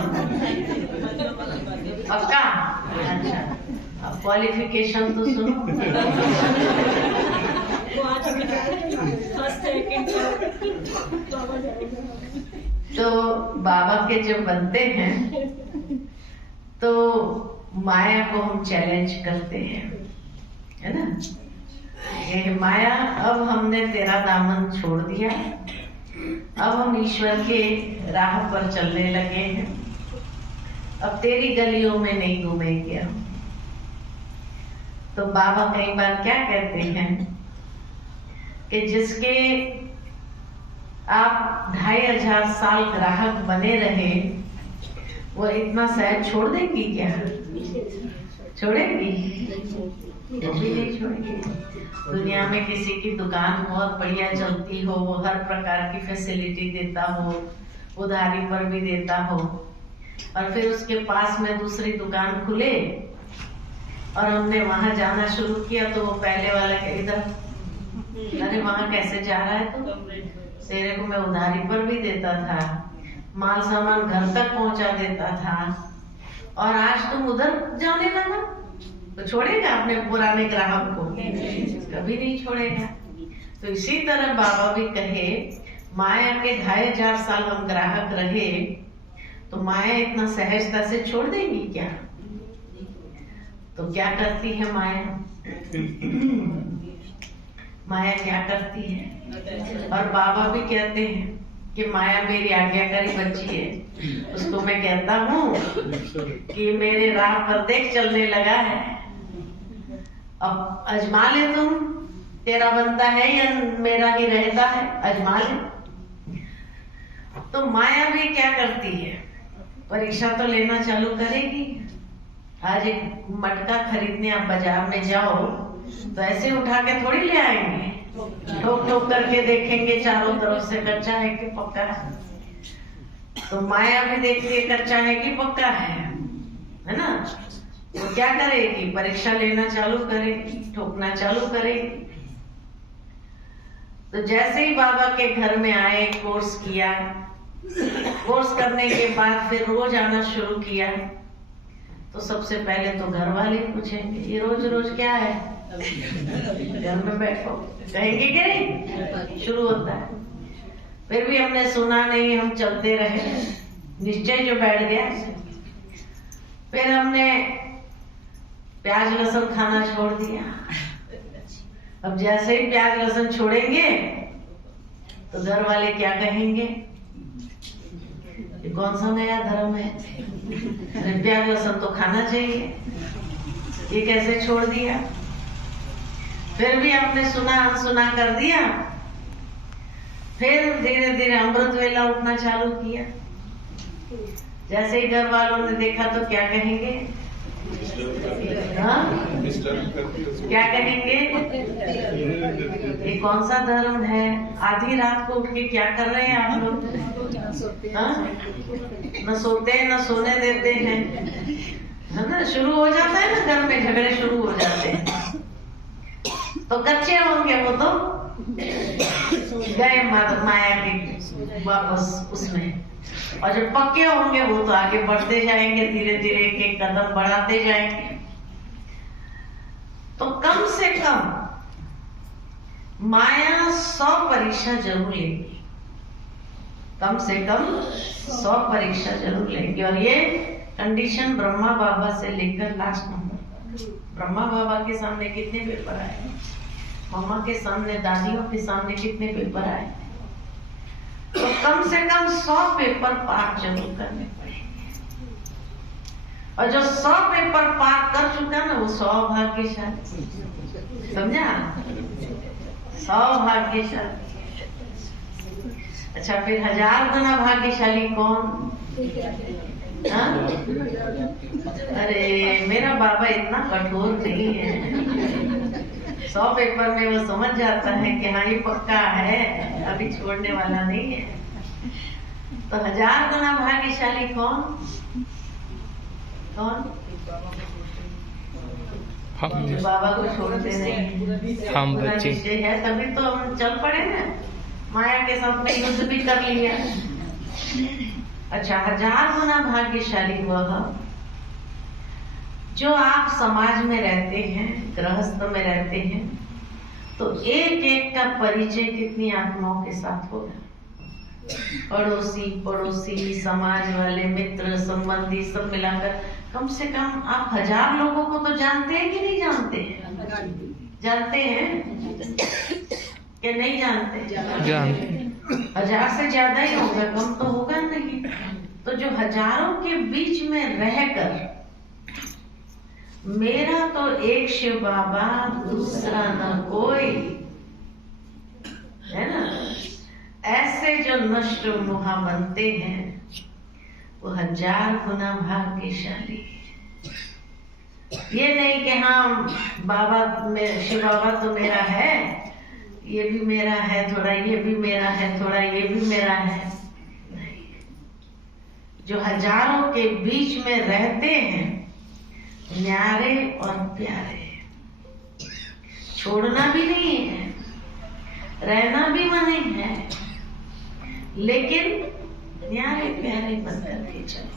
पक्का? अच्छा अब क्वालिफिकेशन तो सुनो। तो बाबा के जब बनते हैं तो माया को हम चैलेंज करते हैं, है ना? ये माया, अब हमने तेरा दामन छोड़ दिया, अब हम ईश्वर के राह पर चलने लगे हैं, अब तेरी गलियों में नहीं घूमेंगे हम। तो बाबा कई बार क्या कहते हैं कि जिसके आप 2500 साल ग्राहक बने रहे, वो इतना सहज छोड़ देंगी क्या? छोड़ेंगी? वो भी नहीं छोड़ेंगी। दुनिया में किसी की दुकान बहुत बढ़िया चलती हो, वो हर प्रकार की फैसिलिटी देता हो, उधारी पर भी देता हो, और फिर उसके पास में दूसरी दुकान खुले और हमने वहां जाना शुरू किया, तो वो पहले वाला के इधर, अरे वहां कैसे जा रहा है? तो तेरे को मैं उधारी पर भी देता था, माल सामान घर तक पहुंचा देता था, और आज तुम उधर जाने लगा, तो छोड़ेगा अपने पुराने ग्राहक को? कभी नहीं छोड़ेगा। तो इसी तरह बाबा भी कहे, माया के 2500 साल हम ग्राहक रहे, तो माया इतना सहजता से छोड़ देगी क्या? तो क्या करती है माया? माया क्या करती है? और बाबा भी कहते हैं कि माया मेरी आज्ञाकारी बच्ची है, उसको मैं कहता हूँ कि मेरे राह पर देख चलने लगा है, अब अजमा ले, तुम तेरा बनता है या मेरा ही रहता है, अजमा ले। तो माया भी क्या करती है? परीक्षा तो लेना चालू करेगी। आज एक मटका खरीदने आप बाजार में जाओ तो ऐसे उठा के थोड़ी ले आएंगे, ठोक ठोक करके देखेंगे चारों तरफ से कच्चा है कि पक्का है। तो माया भी देखती है कच्चा है कि पक्का है ना? तो क्या करेगी? परीक्षा लेना चालू करेगी, ठोकना चालू करेगी। तो जैसे ही बाबा के घर में आए, कोर्स किया, कोर्स करने के बाद फिर रोज आना शुरू किया, तो सबसे पहले तो घर वाले पूछेंगे ये रोज रोज क्या है? घर में बैठो, कहेंगे कि नहीं? शुरू होता है। फिर भी हमने सुना नहीं, हम चलते रहे, निश्चय जो बैठ गया। फिर हमने प्याज लहसुन खाना छोड़ दिया। अब जैसे ही प्याज लहसुन छोड़ेंगे तो घर वाले क्या कहेंगे? ये कौन सा नया धर्म है? अरे प्याज लहसुन तो खाना चाहिए, ये कैसे छोड़ दिया? फिर भी हमने सुना अनसुना कर दिया। फिर धीरे धीरे अमृत वेला उठना चालू किया। जैसे ही घर वालों ने देखा तो क्या कहेंगे? हाँ? क्या कहेंगे? ये कौन सा धर्म है? आधी रात को उठ के क्या कर रहे हैं आप लोग? न सोते हैं न सोने देते हैं, है ना? शुरू हो जाता है ना, घर में झगड़े शुरू हो जाते हैं। तो कच्चे होंगे वो तो गए माया के वापस उसमें। और जब पक्के होंगे वो तो आगे बढ़ते जाएंगे, धीरे धीरे एक एक कदम बढ़ाते जाएंगे। तो कम से कम माया 100 परीक्षा जरूर लेगी, कम से कम 100 परीक्षा जरूर लेंगे। और ये कंडीशन ब्रह्मा बाबा से लेकर लास्ट नंबर। ब्रह्मा बाबा के सामने कितने पेपर आए, मामा के सामने, दादियों के सामने कितने पेपर आए, तो कम से कम 100 पेपर पार जरूर करने पड़ेंगे। और जो 100 पेपर पार कर चुका ना वो सौभाग्यशाली, समझा, सौभाग्यशाली। अच्छा, फिर 1000 गुना भाग्यशाली कौन? हाँ? अरे मेरा बाबा इतना कठोर नहीं है, 100 पेपर में वो समझ जाता है कि हाँ ये पक्का है, अभी छोड़ने वाला नहीं है। तो 1000 गुना भाग्यशाली कौन? कौन? जो बाबा को छोड़ते नहीं, हम बच्चे है, तभी तो हम चल पड़े ना, माया के साथ में युद्ध भी कर लिया। अच्छा, 1000 गुना भाग्यशाली वह जो आप समाज में रहते हैं, गृहस्थ में रहते हैं, तो एक एक का परिचय कितनी आत्माओं के साथ होगा, पड़ोसी, समाज वाले, मित्र, संबंधी, सब मिलाकर कम से कम आप 1000 लोगों को तो जानते हैं कि नहीं जानते हैं? जानते हैं कि नहीं जानते? जानते। 1000 से ज्यादा ही होगा, कम तो होगा नहीं। तो जो हजारों के बीच में रहकर मेरा तो एक शिव बाबा, दूसरा न कोई, है ना, ऐसे जो नष्ट मुहा बनते हैं वो 1000 गुना भाग्यशाली। ये नहीं कि हाँ बाबा शिव बाबा तो मेरा है, ये भी मेरा है थोड़ा, ये भी मेरा है थोड़ा, ये भी मेरा है, नहीं। जो हजारों के बीच में रहते हैं, न्यारे और प्यारे, छोड़ना भी नहीं है, रहना भी नहीं है, लेकिन न्यारे प्यारे बनकर के चलो,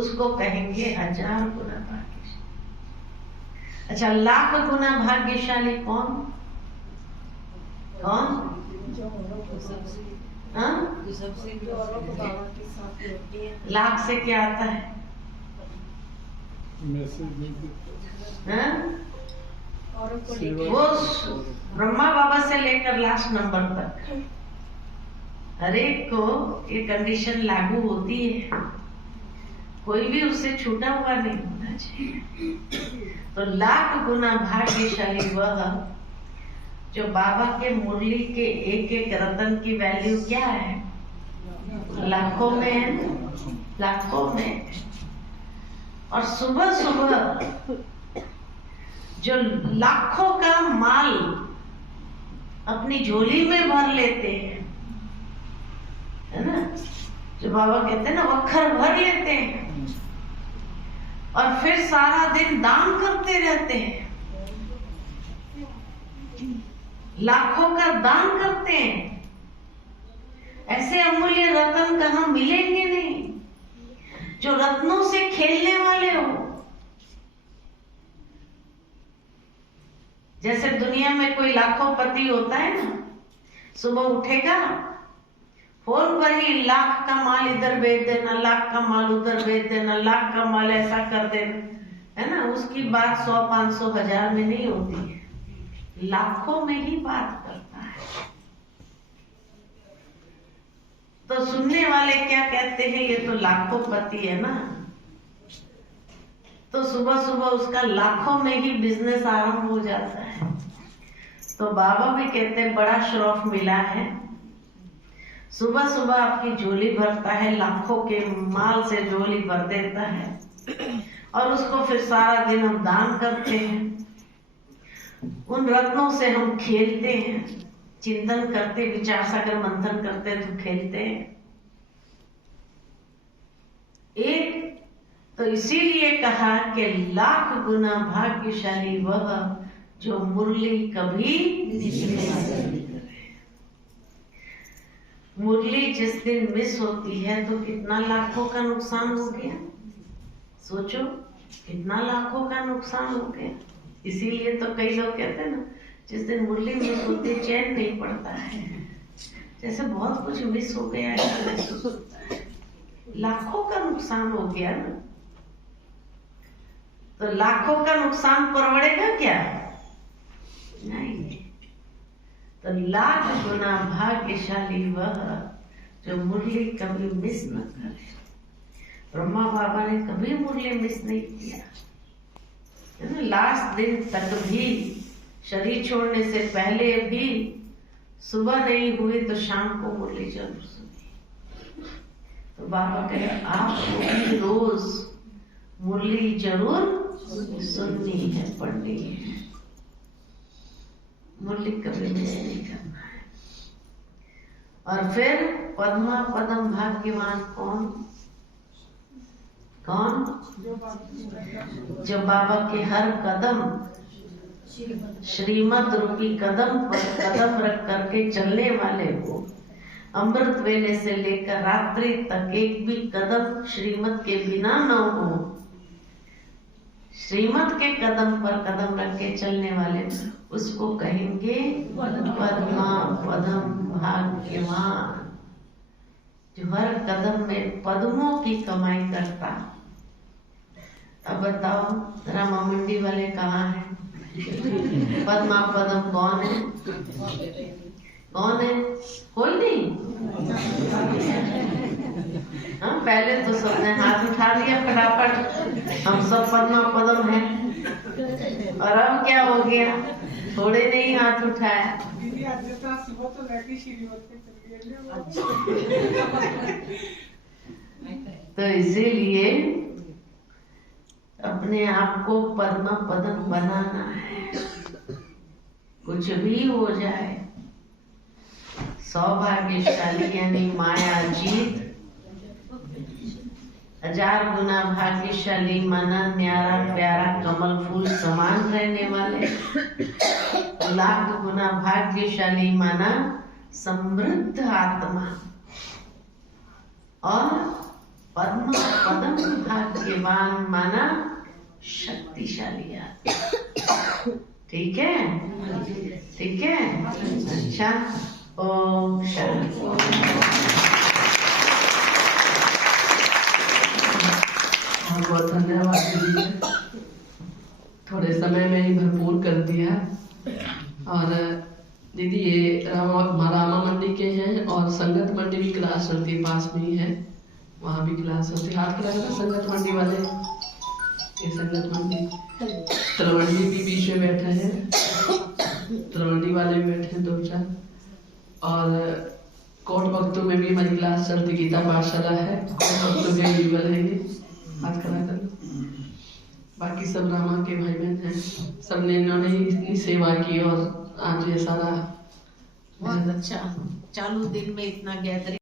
उसको कहेंगे 1000 गुना भाग्यशाली। अच्छा, 1,00,000 गुना भाग्यशाली कौन? कौन? हाँ? 1,00,000 से क्या आता है? हाँ? वो ब्रह्मा बाबा से लेकर लास्ट नंबर तक हर एक को ये कंडीशन लागू होती है, कोई भी उससे छूटा हुआ नहीं होना चाहिए। तो 1,00,000 गुना भाग्यशाली वह जो बाबा के मुरली के एक एक रतन की वैल्यू क्या है? लाखों में है, लाखों में। और सुबह सुबह जो लाखों का माल अपनी झोली में भर लेते हैं, है ना, जो बाबा कहते हैं ना वखर भर लेते हैं, और फिर सारा दिन दान करते रहते हैं, लाखों का दान करते हैं। ऐसे अमूल्य रत्न कहाँ मिलेंगे नहीं, जो रत्नों से खेलने वाले हो। जैसे दुनिया में कोई लाखों पति होता है ना, सुबह उठेगा, फोन पर ही 1,00,000 का माल इधर भेज देना, 1,00,000 का माल उधर भेज देना, 1,00,000 का माल ऐसा कर देना, है ना। उसकी बात 100, 500, 1000 में नहीं होती है, लाखों में ही बात करता है। तो सुनने वाले क्या कहते हैं, ये तो लाखों पति है ना। तो सुबह सुबह उसका लाखों में ही बिजनेस आरंभ हो जाता है। तो बाबा भी कहते हैं बड़ा श्रॉफ मिला है, सुबह सुबह आपकी झोली भरता है, लाखों के माल से झोली भर देता है, और उसको फिर सारा दिन हम दान करते हैं। उन रत्नों से हम खेलते हैं, चिंतन करते, विचार सागर मंथन करते तो खेलते हैं। एक तो इसीलिए कहा कि 1,00,000 गुना भाग्यशाली वह जो मुरली कभी मुरली जिस दिन मिस होती है तो कितना लाखों का नुकसान हो गया। सोचो कितना लाखों का नुकसान हो गया। इसीलिए तो कई लोग कहते हैं ना, जिस दिन मुरली मिस होती चैन नहीं पड़ता है, जैसे बहुत कुछ मिस हो गया है, महसूस होता है। लाखों का नुकसान हो गया ना, तो लाखों का नुकसान परवड़ेगा क्या? नहीं। तो लाख गुना भाग्यशाली वह जो मुरली कभी मिस न करे। ब्रह्मा बाबा ने कभी मुरली मिस नहीं किया। लास्ट दिन तक भी, शरीर छोड़ने से पहले भी, सुबह नहीं हुई तो शाम को मुरली जरूर सुनी। तो बाबा कहे आप रोज मुरली जरूर सुननी है, पढ़नी है, मुरली कभी मिस नहीं करना है। और फिर पद्मा पदम भाग्यवान कौन? कौन? जो बाबा के हर कदम श्रीमत रूपी कदम पर कदम रख करके चलने वाले हो। अमृत वेले से लेकर रात्रि तक एक भी कदम श्रीमत के बिना न हो। श्रीमत के कदम पर कदम रख के चलने वाले उसको कहेंगे पद्मा पदम भाग्यवान। जो हर कदम में पद्मों की कमाई करता। अब बताओ रामा मंडी वाले कहाँ हैं? पद्मा पदम कौन है? कौन है? कोई नहीं। हाँ, पहले तो सबने हाथ उठा लिया फटाफट, हम सब पद्मा पदम हैं। और अब क्या हो गया? थोड़े नहीं हाथ उठाया। तो इसीलिए अपने आप को पद्मा पदम बनाना है। कुछ भी हो जाए, सौभाग्यशाली यानी माया जीत, 1000 गुना भाग्यशाली माना न्यारा प्यारा कमल फूल समान रहने वाले, 1,00,000 गुना भाग्यशाली माना समृद्ध आत्मा, और पद्मा पदम भाग्यवान माना शक्तिशाली आत्मा। ठीक है? ठीक है? अच्छा, ओम शांति। बहुत धन्यवाद दीदी, थोड़े समय में ही भरपूर कर दिया। और दीदी ये रामा मंडी के हैं, और संगत मंडी भी क्लास चलती है, पास में ही है, वहाँ भी क्लास होती है। हाथ खड़ा करना संगत मंडी वाले, ये संगत मंडी। तलवंडी भी बीच में बैठे हैं, तलवंडी वाले भी बैठे हैं 2-4। और कोट भक्तों में भी हमारी क्लास चलती, गीता पाठशाला है, कोट भक्तों के लीवल है ये, हाथ खड़ा कर। बाकी सब रामा के भाई बहन हैं, सबने इन्होंने ही इतनी सेवा की, और आज ये सारा बहुत अच्छा चालू दिन में इतना गैदरिंग